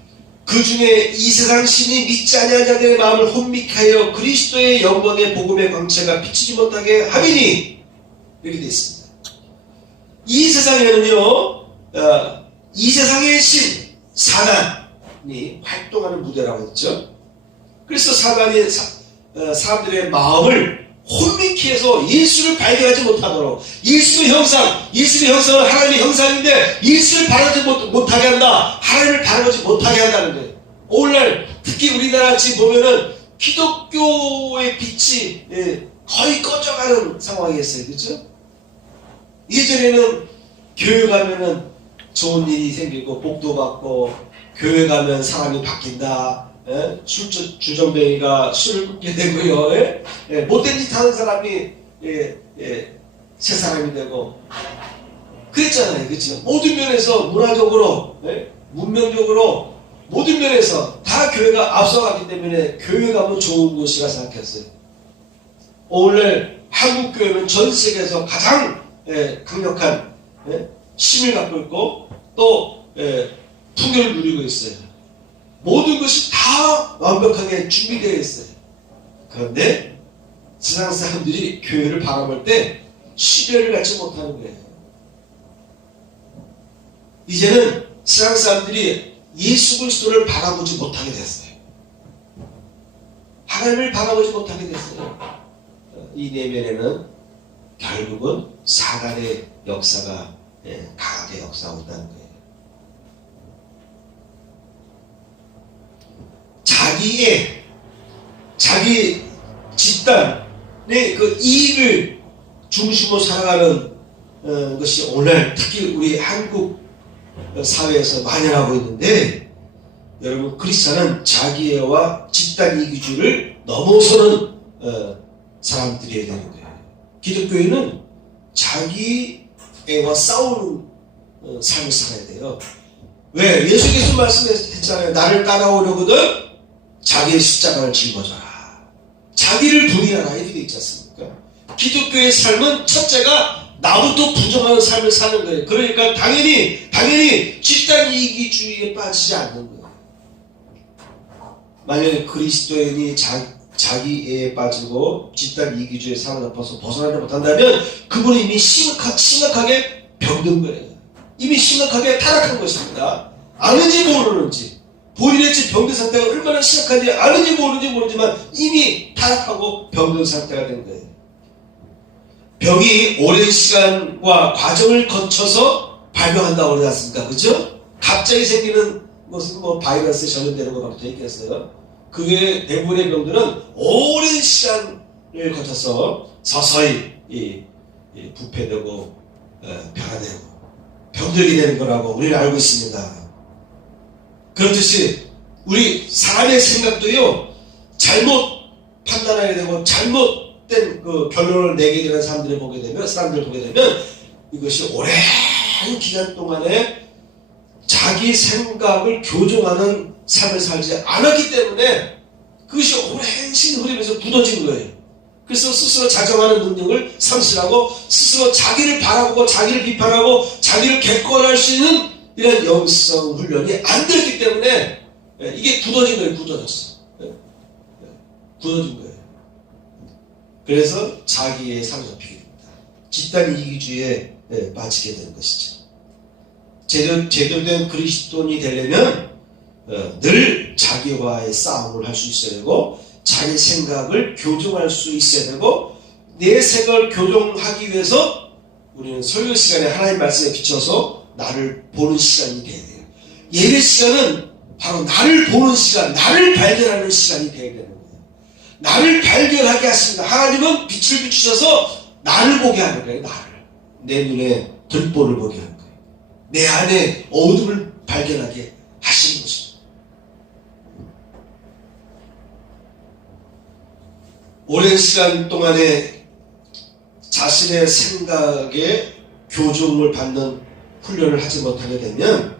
그 중에 이 세상 신이 믿지 아니하는 자들의 마음을 혼미하여 그리스도의 영광의 복음의 광채가 비치지 못하게 하리니 이렇게 되어 있습니다. 이 세상에는요 이 세상의 신 사단이 활동하는 무대라고 했죠. 그래서 사단이 사람들의 마음을 혼미케 해서 예수를 발견하지 못하도록, 예수의 형상은 하나님의 형상인데 예수를 바라보지 못하게 한다. 하나님을 바라보지 못하게 한다는 거예요. 오늘날 특히 우리나라 지금 보면은 기독교의 빛이 거의 꺼져가는 상황이었어요. 그렇죠? 예전에는 교회 가면은 좋은 일이 생기고 복도 받고, 교회 가면 사람이 바뀐다. 주정뱅이가 술을 끊게 되고요. 못된 짓 하는 사람이 새 사람이 되고 그랬잖아요. 그렇죠? 모든 면에서 문화적으로, 문명적으로 모든 면에서 다 교회가 앞서갔기 때문에 교회 가면 좋은 곳이라 생각했어요. 오늘 한국 교회는 전 세계에서 가장 강력한 힘을 갖고 있고 또 풍요를 누리고 있어요. 모든 것이 다 완벽하게 준비되어 있어요. 그런데 세상 사람들이 교회를 바라볼 때 시련을 갖지 못하는 거예요. 이제는 세상 사람들이 예수 그리스도를 바라보지 못하게 됐어요. 하나님을 바라보지 못하게 됐어요. 이 내면에는 결국은 사단의 역사가 강하게 역사하고 있다는 거예요. 자기 집단의 그 이익을 중심으로 살아가는 것이 오늘 특히 우리 한국 사회에서 만연하고 있는데, 여러분 크리스찬은 자기애와 집단 이기주의를 넘어서는 사람들이어야 되는 거예요. 기독교인은 자기애와 싸우는 삶을 살아야 돼요. 왜? 예수께서 말씀했잖아요. 나를 따라오려거든 자기의 십자가를 짊어져라. 자기를 부인하라. 이렇게 되어 있지 않습니까? 기독교의 삶은 첫째가 나부터 부정하는 삶을 사는 거예요. 그러니까 당연히 집단 이기주의에 빠지지 않는 거예요. 만약에 그리스도인이 자기애에 빠지고 집단 이기주의의 삶을 벗어나지 못한다면 그분은 이미 심각하게 병든 거예요. 이미 심각하게 타락한 것입니다. 아는지 모르는지, 본인의 병든 상태가 얼마나 심각한지 아는지 모르는지 모르지만 이미 타락하고 병든 상태가 된 거예요. 병이 오랜 시간과 과정을 거쳐서 발병한다고 그러지 않습니까? 그죠? 갑자기 생기는 것은 바이러스에 전염되는 것밖에 더 있겠어요. 그 외에 대부분의 병들은 오랜 시간을 거쳐서 서서히 부패되고 변화되고 병들게 되는 거라고 우리는 알고 있습니다. 그렇듯이 우리 사람의 생각도요, 잘못 판단하게 되고 잘못된 그 결론을 내게 되는 사람들을 보게 되면 이것이 오랜 기간 동안에 자기 생각을 교정하는 삶을 살지 않았기 때문에 그것이 오랜 시간 흐르면서 굳어진 거예요. 그래서 스스로 자정하는 능력을 상실하고 스스로 자기를 바라보고 자기를 비판하고 자기를 객관할 수 있는 이런 영성 훈련이 안 됐기 때문에 이게 굳어진 거예요. 굳어진 거예요. 그래서 자기의 사로잡히게 됩니다. 집단 이기주의에 빠지게 되는 것이죠. 제대로 된 그리스도인이 되려면 늘 자기와의 싸움을 할 수 있어야 되고 자기 생각을 교정할 수 있어야 되고, 내 생각을 교정하기 위해서 우리는 설교 시간에 하나님 말씀에 비춰서 나를 보는 시간이 돼야 돼요. 예배 시간은 바로 나를 보는 시간, 나를 발견하는 시간이 돼야 되는 거예요. 나를 발견하게 하십니다. 하나님은 빛을 비추셔서 나를 보게 하는 거예요. 내 눈에 들보를 보게 하는 거예요. 내 안에 어둠을 발견하게 하시는 것입니다. 오랜 시간 동안에 자신의 생각에 교정을 받는 훈련을 하지 못하게 되면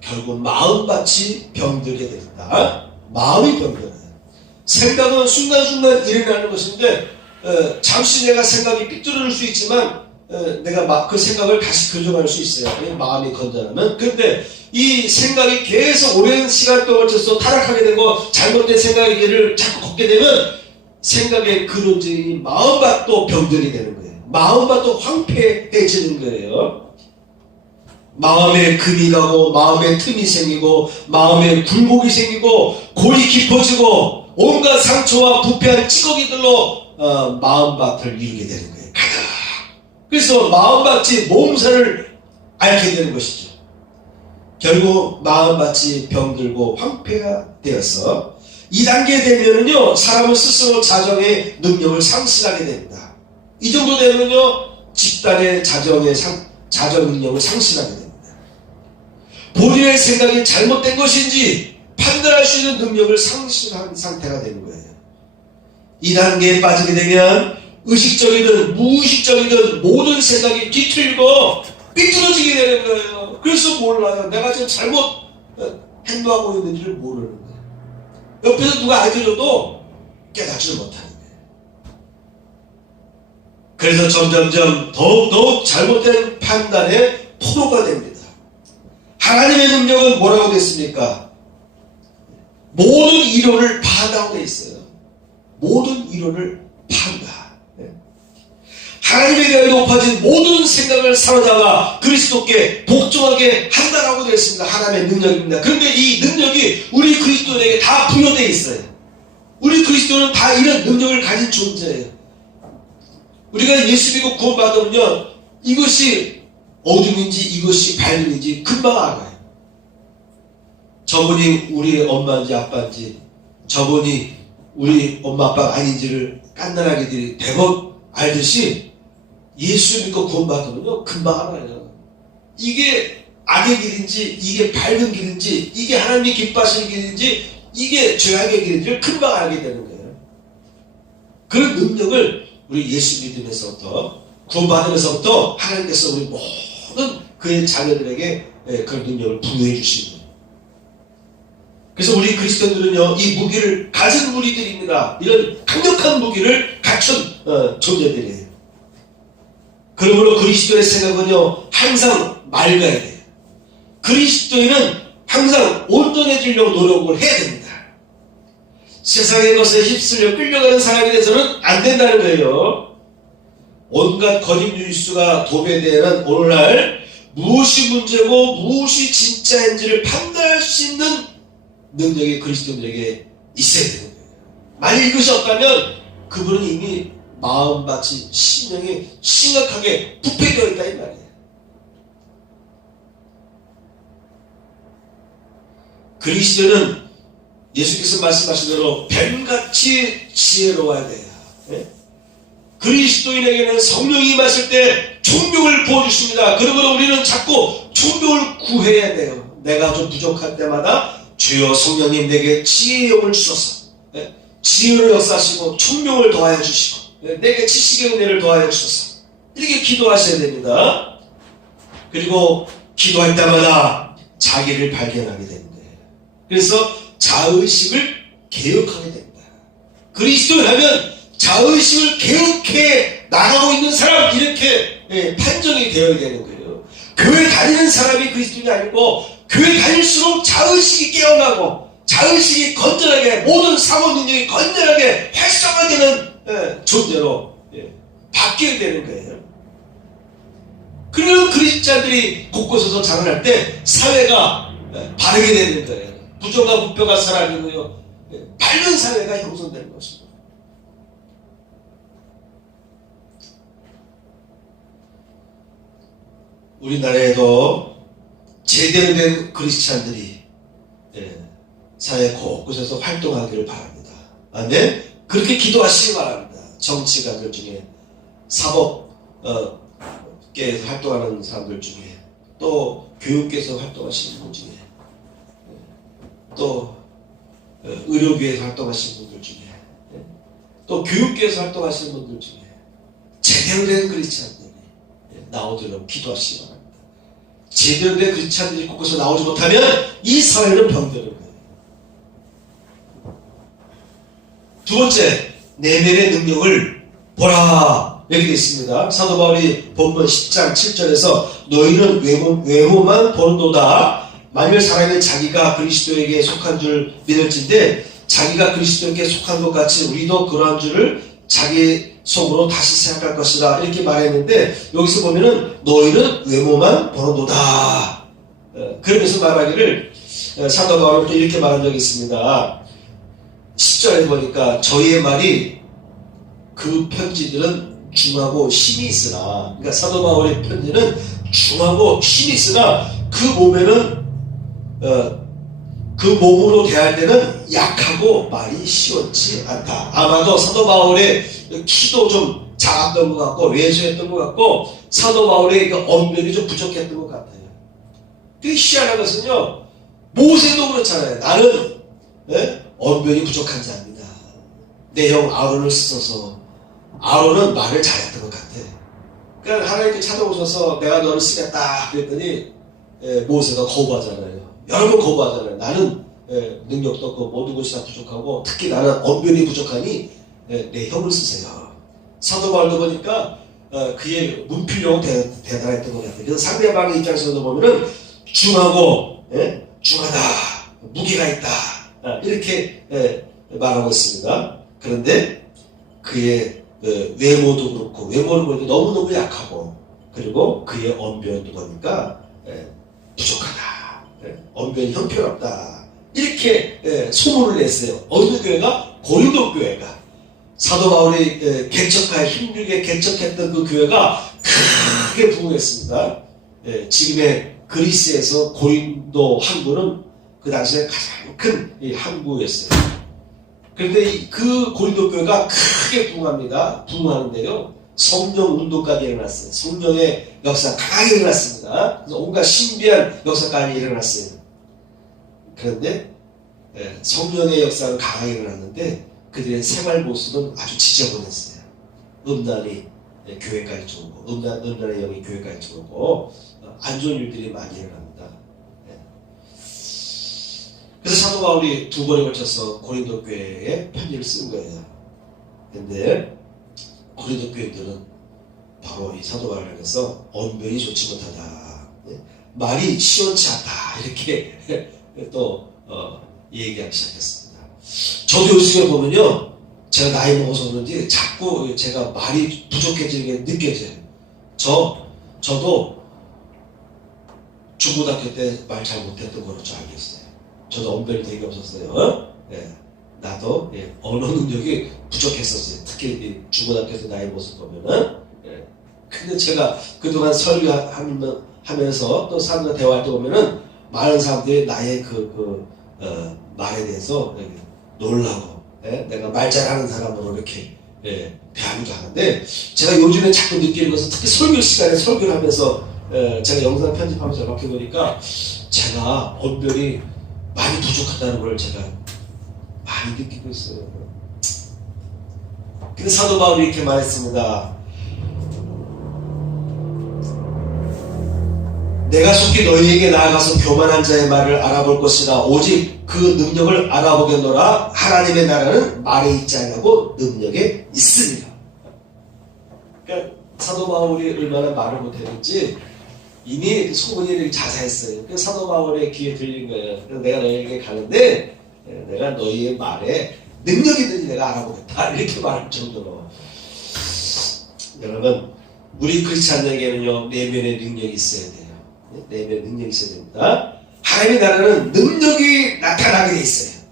결국 마음밭이 병들게 됩니다. 마음이 병들어요. 생각은 순간순간 일어나는 것인데 잠시 내가 생각이 삐뚤어질 수 있지만 내가 그 생각을 다시 교정할 수 있어요. 마음이 건전하면. 근데 이 생각이 계속 오랜 시간 동안 걸쳐서 타락하게 되고 잘못된 생각의 길을 자꾸 걷게 되면 생각의 그루지 마음밭도 병들게 되는 거예요. 마음밭도 황폐해지는 거예요. 마음에 금이 가고 마음에 틈이 생기고 마음에 굴곡이 생기고 골이 깊어지고 온갖 상처와 부패한 찌꺼기들로 마음밭을 이루게 되는 거예요. 그래서 마음밭이 몸살을 앓게 되는 것이죠. 결국 마음밭이 병들고 황폐가 되어서 이 단계에 되면은요, 사람은 스스로 자정의 능력을 상실하게 됩니다. 이 정도 되면요, 집단의 자정 능력을 상실하게 됩니다. 본인의 생각이 잘못된 것인지 판단할 수 있는 능력을 상실한 상태가 되는 거예요. 이 단계에 빠지게 되면 의식적이든 무의식적이든 모든 생각이 뒤틀리고 삐뚤어지게 되는 거예요. 그래서 몰라요. 내가 지금 잘못 행동하고 있는지를 모르는 거예요. 옆에서 누가 알려줘도 깨닫지를 못하는 거예요. 그래서 점점점 더욱더욱 잘못된 판단의 포로가 됩니다. 하나님의 능력은 뭐라고 됐습니까? 모든 이론을 파한다고 되어 있어요. 모든 이론을 파한다. 하나님에 대하여 높아진 모든 생각을 사로잡아 그리스도께 복종하게 한다라고 되어 있습니다. 하나님의 능력입니다. 그런데 이 능력이 우리 그리스도인에게 다 부여되어 있어요. 우리 그리스도는 다 이런 능력을 가진 존재예요. 우리가 예수 믿고 구원받으면요, 이것이 어둠인지 이것이 밝음인지 금방 알아요. 저분이 우리 엄마인지 아빠인지, 저분이 우리 엄마 아빠가 아닌지를 깐난하게 대법 알듯이 예수 믿고 구원받으면요, 금방 알아요. 이게 악의 길인지, 이게 밝은 길인지, 이게 하나님이 기뻐하시는 길인지, 이게 죄악의 길인지를 금방 알게 되는 거예요. 그런 능력을 우리 예수 믿으면서부터, 구원받으면서부터 하나님께서 우리 모든 그의 자녀들에게 그런 능력을 부여해 주시는 거예요. 그래서 우리 그리스도인들은요, 이 무기를 가진 무리들입니다. 이런 강력한 무기를 갖춘 존재들이에요. 그러므로 그리스도의 생각은요, 항상 맑아야 돼요. 그리스도인은 항상 온전해지려고 노력을 해야 됩니다. 세상의 것에 휩쓸려 끌려가는 사람에 대해서는 안 된다는 거예요. 온갖 거짓 뉴스가 도배되는 오늘날 무엇이 문제고 무엇이 진짜인지를 판단할 수 있는 능력이 그리스도인들에게 있어야 되는 거예요. 만약 이것이 없다면 그분은 이미 마음밭이 심령이 심각하게 부패되어 있다 이 말이에요. 그리스도는 예수께서 말씀하신 대로 뱀같이 지혜로워야 돼요. 네? 그리스도인에게는 성령이 임하실 때 총명을 부어주십니다. 그러므로 우리는 자꾸 총명을 구해야 돼요. 내가 좀 부족할 때마다 주여 성령님 내게 지혜의 영을 주소서, 네? 지혜로 역사하시고 총명을 더하여 주시고, 네? 내게 지식의 은혜를 더하여 주소서, 이렇게 기도하셔야 됩니다. 그리고 기도할 때마다 자기를 발견하게 되는 거예요. 그래서 자의식을 개혁하게 됩니다. 그리스도를 하면 자의식을 개혁해 나가고 있는 사람, 이렇게 판정이 되어야 되는 거예요. 교회 다니는 사람이 그리스도인이 아니고 교회 다닐수록 자의식이 깨어나고 자의식이 건전하게, 모든 사고 능력이 건전하게 활성화되는 존재로 바뀌어야 되는 거예요. 그런 그리스도인들이 곳곳에서 자라날 때 사회가 바르게 되는 거예요. 부정과 부패가 사라지고요, 밝은 사회가 형성되는 것입니다. 우리나라에도 제대로 된 크리스찬들이 사회 곳곳에서 활동하기를 바랍니다. 아멘. 그렇게 기도하시기 바랍니다. 정치가들 중에, 사법계에서 활동하는 사람들 중에, 또 교육계에서 활동하시는 분 중에, 또 의료계에서 활동하시는 분들 중에, 또 교육계에서 활동하시는 분들 중에 제대로 된 크리스찬들이 나오도록 기도하시기 바랍니다. 제대로 된 크리스찬들이 곳곳에서 나오지 못하면 이 사회는 병드는 거예요. 두 번째, 내면의 능력을 보라, 여기 되어 있습니다. 사도 바울이 본문 10장 7절에서 너희는 외모만 보는도다. 만일 사람이 자기가 그리스도에게 속한 줄 믿을진데 자기가 그리스도에게 속한 것 같이 우리도 그러한 줄을 자기 속으로 다시 생각할 것이다, 이렇게 말했는데, 여기서 보면은 너희는 외모만 보는도다. 그러면서 말하기를, 사도 바울은 또 이렇게 말한 적이 있습니다. 10절에 보니까 저희의 말이 그 편지들은 중하고 힘이 있으나, 그러니까 사도 바울의 편지는 중하고 힘이 있으나 그 몸에는 그 몸으로 대할 때는 약하고 말이 시원치 않다. 아마도 사도 바울의 키도 좀 작았던 것 같고 왜소했던 것 같고 사도 바울의 그 언변이 좀 부족했던 것 같아요. 그 희한한 것은요, 모세도 그렇잖아요. 나는 언변이 부족한 자입니다. 내 형 아론을 써서 아론은 말을 잘했던 것 같아. 그러니까 하나님께 찾아오셔서 내가 너를 쓰겠다 그랬더니 모세가 거부하잖아요. 여러 번 거부하잖아요. 나는 능력도 없고 모든 것이 다 부족하고 특히 나는 언변이 부족하니 내 형을 쓰세요. 사도 바울도 보니까 그의 문필력은 대단했던 것 같아요. 그래서 상대방의 입장에서도 보면은 중하고 중하다, 무게가 있다 이렇게 말하고 있습니다. 그런데 그의 외모도 그렇고 외모를 보니까 너무너무 약하고 그리고 그의 언변도 보니까 부족하다, 언변이 형편없다 이렇게 소문을 냈어요. 어느 교회가? 고린도 교회가. 사도 바울이 개척하여 힘들게 개척했던 그 교회가 크게 부흥했습니다. 지금의 그리스에서 고린도 항구는 그 당시에 가장 큰 항구였어요. 그런데 그 고린도 교회가 크게 부흥합니다. 부흥하는데요, 성령 운동까지 일어났어요. 성령의 역사 강하게 일어났습니다. 그래서 온갖 신비한 역사까지 일어났어요. 그런데 성령의 역사는 강하게 일어났는데 그들의 생활 모습은 아주 지저분했어요. 음란이 교회까지 들어오고 음란의 영이 교회까지 들어오고 안 좋은 일들이 많이 일어납니다. 그래서 사도 바울이 두 번에 걸쳐서 고린도 교회에 편지를 쓴 거예요. 그런데 고린도 교회들은 바로 이 사도 바울을 향해서 언변이 좋지 못하다, 말이 시원치 않다 이렇게 또 얘기하기 시작했습니다. 저도 요즘에 보면요, 제가 나이 먹어서 그런지 자꾸 제가 말이 부족해지는 게 느껴져요. 저도 중고등학교 때 말 잘 못했던 거로 줄 알고 있어요. 저도 언변이 되게 없었어요. 나도 언어 능력이 부족했었어요. 특히 중고등학교에서 나이 모습 보면은. 근데 제가 그동안 설교하면서 또 사람들 대화할 때 보면은 많은 사람들이 나의 말에 대해서 놀라고, 내가 말 잘하는 사람으로 이렇게 대하기도 하는데, 제가 요즘에 자꾸 느끼는 것은 특히 설교 시간에 설교를 하면서 제가 영상 편집하면서 연락해보니까 제가 언변이 많이 부족하다는 걸 제가 많이 느끼고 있어요. 근데 사도 바울이 이렇게 말했습니다. 내가 속히 너희에게 나아가서 교만한 자의 말을 알아볼 것이라. 오직 그 능력을 알아보겠노라. 하나님의 나라는 말에 있지 않냐고 능력에 있으리라. 그러니까 사도 바울이 얼마나 말을 못했는지 이미 소문이 이렇게 자자했어요. 그래서 사도 바울의 귀에 들린 거예요. 그래서 내가 너희에게 가는데 내가 너희의 말에 능력이 있는지 내가 알아보겠다 이렇게 말할 정도로. 여러분, 우리 크리스찬에게는요 내면의 능력이 있어야 돼요. 내면의 능력이 있어야 됩니다. 하나님의 나라는 능력이 나타나게 돼 있어요.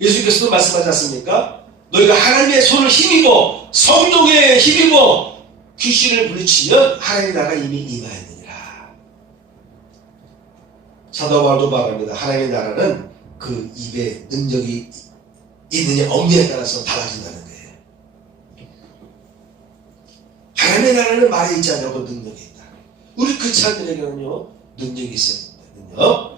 예수께서도 말씀하지 않습니까? 너희가 하나님의 손을 힘입어 성령에 힘입어 귀신을 물리치면 하나님의 나라가 이미 임하였느니라. 사도 바울도 말합니다. 하나님의 나라는 그 입에 능력이 있느냐 없느냐에 따라서 달라진다는 거예요. 하나님의 나라는 말에 있지 않냐고 능력이 있다. 우리 크리스찬들에게는요 능력이 있어야 됩니다. 능력.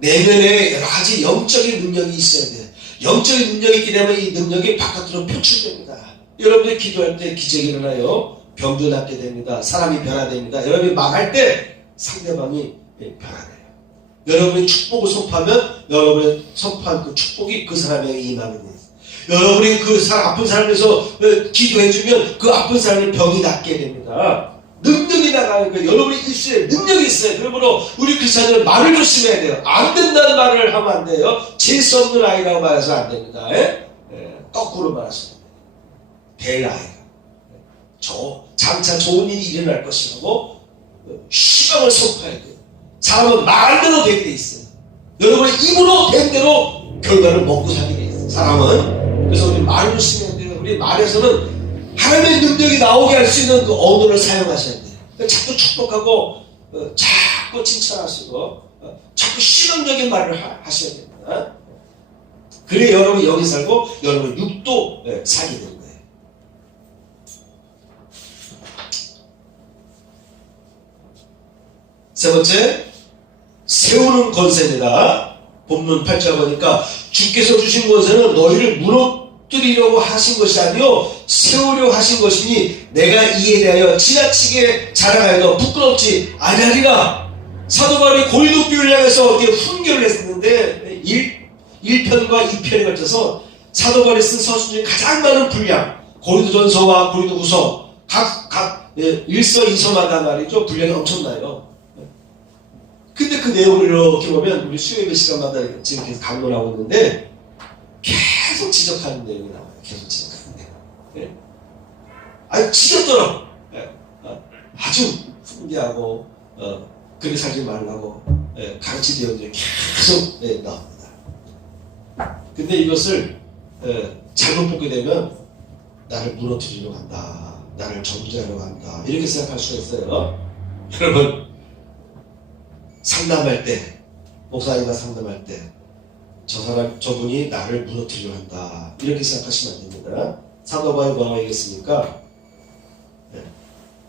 내면에 여러 가지 영적인 능력이 있어야 돼요. 영적인 능력이 있기 때문에 이 능력이 바깥으로 표출됩니다. 여러분이 기도할 때 기적이 일어나요. 병도 낫게 됩니다. 사람이 변화됩니다. 여러분이 말할 때 상대방이 변화돼요. 여러분이 축복을 선포하면 여러분의 선포한 그 축복이 그 사람에게 임하게 돼요. 여러분이 그 사람, 아픈 사람에서 기도해주면 그 아픈 사람의 병이 낫게 됩니다. 능력이 나가는 거예요. 여러분이 입술에 능력이 있어요. 그러므로 우리 크리스찬들은 말을 조심해야 돼요. 안 된다는 말을 하면 안 돼요. 재수 없는 아이라고 말해서 안 됩니다. 거꾸로 말하시면 돼요. 될 아이가. 장차 좋은 일이 일어날 것이라고 희망을 선포해야 돼요. 사람은 말대로 되게 돼 있어요. 여러분의 입으로 된 대로 결과를 먹고 살게 돼 있어요. 사람은. 그래서 우리 말을 조심해야 돼요. 우리 말에서는 하나님의 능력이 나오게 할 수 있는 그 언어를 사용하셔야 돼요. 자꾸 축복하고 자꾸 칭찬하시고 자꾸 실험적인 말을 하셔야 됩니다. 그래 여러분 여기 살고 여러분 육도 살게 되는 거예요. 세 번째, 세우는 권세입니다. 본문 8절 보니까 주께서 주신 권세는 너희를 무너뜨리려고 하신 것이 아니요 세우려 하신 것이니 내가 이에 대하여 지나치게 자랑하여도 부끄럽지 아니하리라. 사도 바울이 고린도 교회를 향해서 이렇게 훈계를 했었는데 1편과 2편에 걸쳐서 사도 바울이 쓴 서신 중에 가장 많은 분량, 고린도전서와 고린도후서 각 1서 2서마다 말이죠 분량이 엄청나요. 근데 그 내용을 이렇게 보면 우리 수요예배 시간마다 지금 계속 강론하고 있는데 계속 지적하는 내용이 나와요. 계속 지적하는 내용. 아주 지겹더라고. 아주 훈계하고 그렇게 살지 말라고 가르치는 내용들이 계속 나옵니다. 근데 이것을 잘못 보게 되면 나를 무너뜨리려고 한다, 나를 정죄하려고 한다 이렇게 생각할 수가 있어요. 여러분 상담할 때, 목사님과 상담할 때 저분이 나를 무너뜨리려 한다 이렇게 생각하시면 안 됩니다. 사도 바울이 뭐라고 얘기했습니까?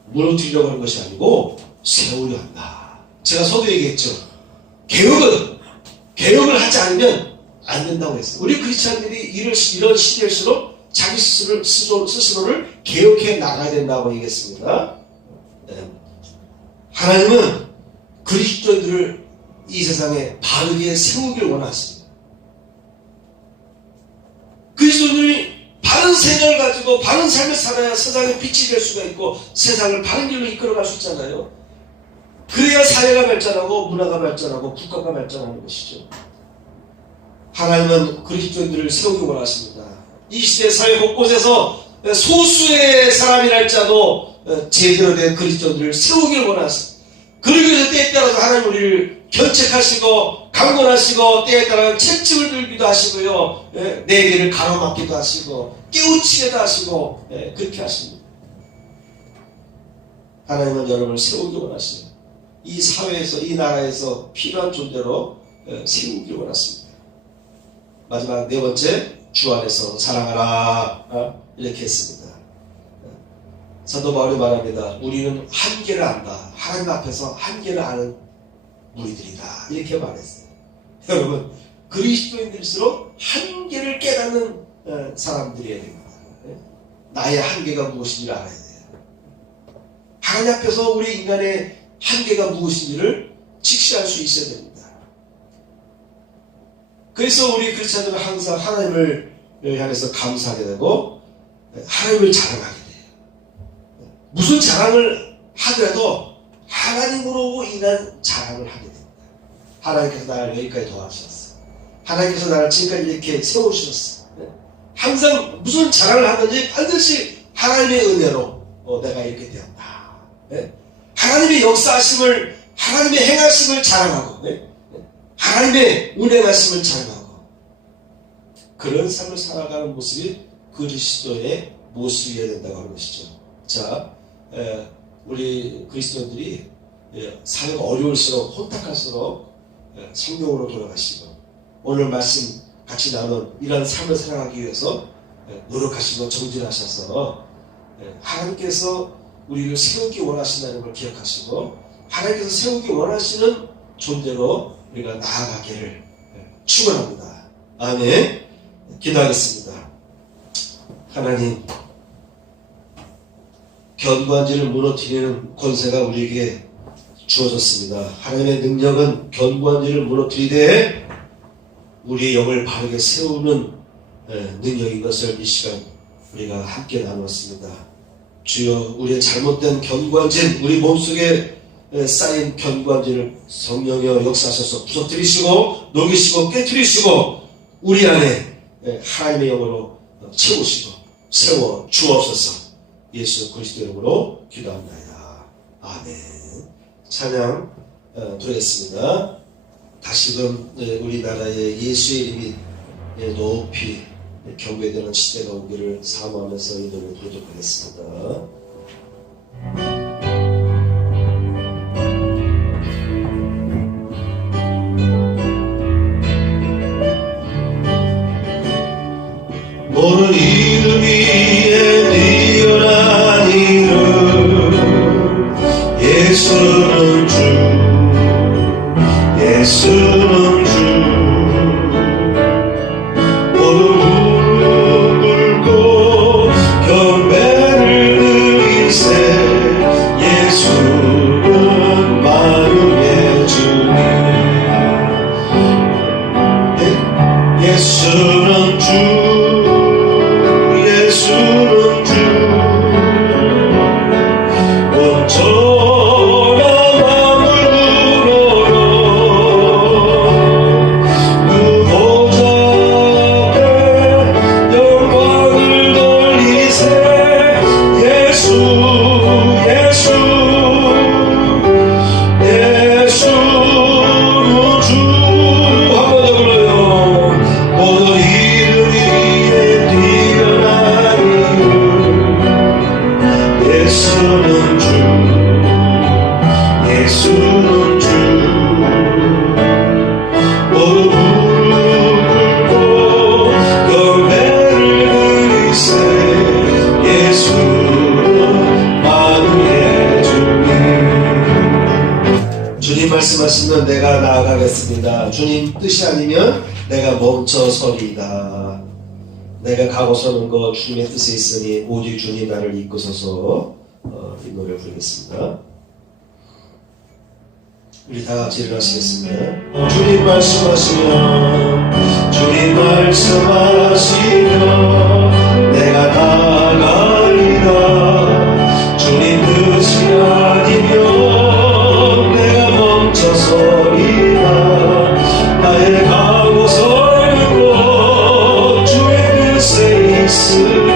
무너뜨리려고 하는 것이 아니고 세우려 한다. 제가 서두 얘기했죠. 개혁을 하지 않으면 안 된다고 했어요. 우리 크리스찬들이 이런 시대일수록 자기 스스로를 개혁해 나가야 된다고 얘기했습니다. 하나님은 그리스도인들을 이 세상에 바르게 세우길 원하십니다. 그리스도인들이 바른 생각을 가지고 바른 삶을 살아야 세상에 빛이 될 수가 있고 세상을 바른 길로 이끌어갈 수 있잖아요. 그래야 사회가 발전하고 문화가 발전하고 국가가 발전하는 것이죠. 하나님은 그리스도인들을 세우기 원하십니다. 이 시대 사회 곳곳에서 소수의 사람이랄지라도 제대로 된 그리스도인들을 세우길 원하십니다. 그러기 위해서 때에 따라서 하나님 우리를 견책하시고 강권하시고 때에 따라 채찍을 들기도 하시고요. 내 길을 가로막기도 하시고 깨우치기도 하시고 그렇게 하십니다. 하나님은 여러분을 세우기 원하십니다. 이 사회에서 이 나라에서 필요한 존재로 세우기 원하십니다. 마지막 네 번째, 주 안에서 사랑하라 이렇게 했습니다. 사도 바울이 말합니다. 우리는 한계를 안다. 하나님 앞에서 한계를 아는 무리들이다. 이렇게 말했어요. 여러분 그리스도인들일수록 한계를 깨닫는 사람들이어야 됩니다. 나의 한계가 무엇인지를 알아야 돼요. 하나님 앞에서 우리 인간의 한계가 무엇인지를 직시할 수 있어야 됩니다. 그래서 우리 크리스찬들은 항상 하나님을 향해서 감사하게 되고 하나님을 자랑하게 돼요. 무슨 자랑을 하더라도 하나님으로 인한 자랑을 하게 됩니다. 하나님께서 나를 여기까지 도와주셨어. 하나님께서 나를 지금까지 이렇게 세우셨어. 항상 무슨 자랑을 하든지 반드시 하나님의 은혜로 내가 이렇게 되었다. 하나님의 역사하심을, 하나님의 행하심을 자랑하고 하나님의 운행하심을 자랑하고 그런 삶을 살아가는 모습이 그리스도의 모습이어야 된다고 하는 것이죠. 자, 우리 그리스도인들이 사회가 어려울수록 혼탁할수록 성경으로 돌아가시고 오늘 말씀 같이 나눈 이런 삶을 살아가기 위해서 노력하시고 정진하셔서 하나님께서 우리를 세우기 원하신다는 걸 기억하시고 하나님께서 세우기 원하시는 존재로 우리가 나아가기를 축원합니다. 아멘. 기도하겠습니다. 하나님, 견고한지를 무너뜨리는 권세가 우리에게 주어졌습니다. 하나님의 능력은 견고한지를 무너뜨리되 우리의 영을 바르게 세우는 능력인 것을 이 시간 우리가 함께 나누었습니다. 주여, 우리의 잘못된 견고한진, 우리 몸속에 쌓인 견고한진을 성령여 역사하셔서 부서뜨리시고 녹이시고 깨뜨리시고 우리 안에 하나님의 영으로 채우시고 세워 주옵소서. 예수 그리스도 이름으로 기도합니다. 아멘. 찬양 부르겠습니다. 다시금 우리나라의 예수의 이름이 높이 경배되는 시대가 오기를 사모하면서 이 노래 부르도록 하겠습니다. 모든 이름 위에 뛰어난 이름 예수는 주 예수는 주 모든 무릎 꿇고 경배를 드리세 예수는 만유의 주님 예수는 주 예수는 주 온전한 마음으로 그 보좌 앞에 영광을 돌리세 예수 예수 예수는 주 한번 더 불러요. 모든 이름 위에 뛰어난 이름 예수는 주 예수는 주 모두 무릎 꿇고 경배를 드리세 예수는 만유의 주님 주님 말씀하시면 내가 나아가겠습니다. 주님 뜻이 아니면 내가 멈춰 서리이다. 내가 가고서는 것 주님의 뜻에 있으니 오직 주님 나를 이끄소서. 이 노래 부르겠습니다. 우리 다 같이 일어나시겠습니다. 주님 말씀하시면 주님 말씀하시면 내가 나아가리라 주님 뜻이 아니면 내가 멈춰서리라 나의 가고 서는 곳 주의 뜻에 있으니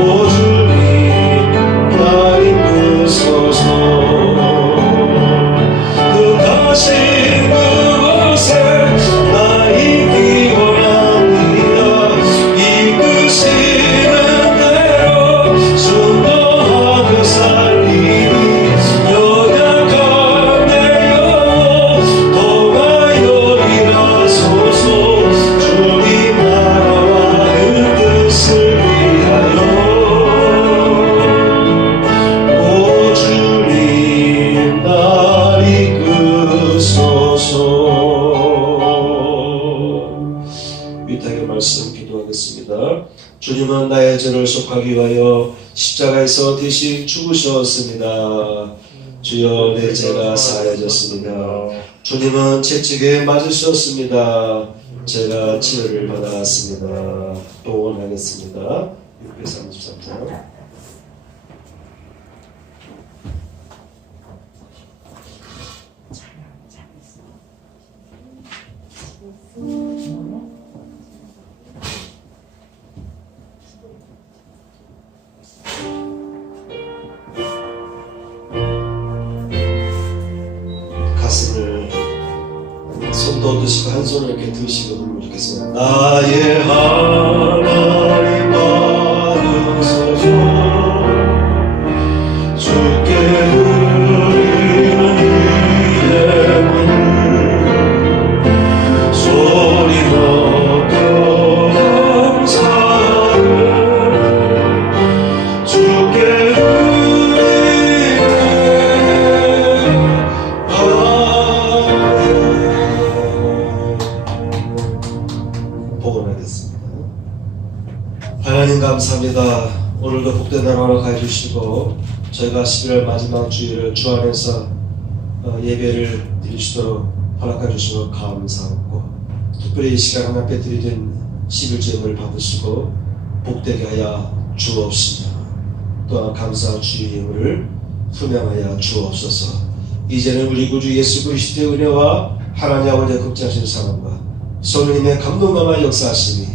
오 주님 나 이끄소서 다시 그곳에 나 있기 원합니다. 이끄시는 대로 순종하며 살리니 연약한 내 영혼 통하여 일하소서 주님 나라와 그 뜻을 위하여 오 주님 날 이끄소서. 위탁의 말씀 기도하겠습니다. 주님은 나의 죄를 속하기 위하여 십자가에서 대신 죽으셨습니다. 주여 내 죄가 사해졌습니다. 주님은 채찍에 맞으셨습니다. 제가 치료를 받았습니다. 동원하겠습니다. 633장. 가슴을 손도 드시고 한 손을 이렇게 드시고 부르면 좋겠습니다. 나의 하나님 받으소서 주께 드리는 이 예물을 소리 높여 감사를 주께 복원하겠습니다. 하나님 감사합니다. 오늘도 복된 날 허락해 주시고 저희가 11월 마지막 주일을 주 안에서 예배를 드릴 수 있도록 허락해 주시고 감사하고 특별히 이 시간 하나 앞에 드리는 11제물을 받으시고 복되게 하여 주옵시며 또한 감사한 주의 예물을 흠양하여 주옵소서. 이제는 우리 구주 예수 그리스도의 은혜와 하나님 아버지의 극진하신 사랑과 성령님의 감동감화 역사하시니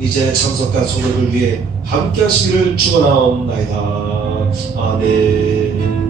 이제 참석한 성도를 위해 함께 하시기를 축원하옵나이다. 아멘.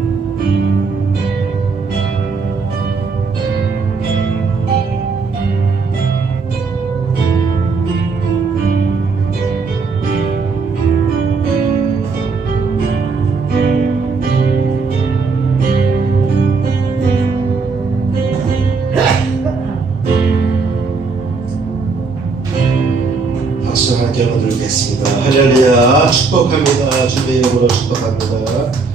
박수 함께 한번 드리겠습니다. 할렐루야. 축복합니다. 주님의 이름으로 축복합니다.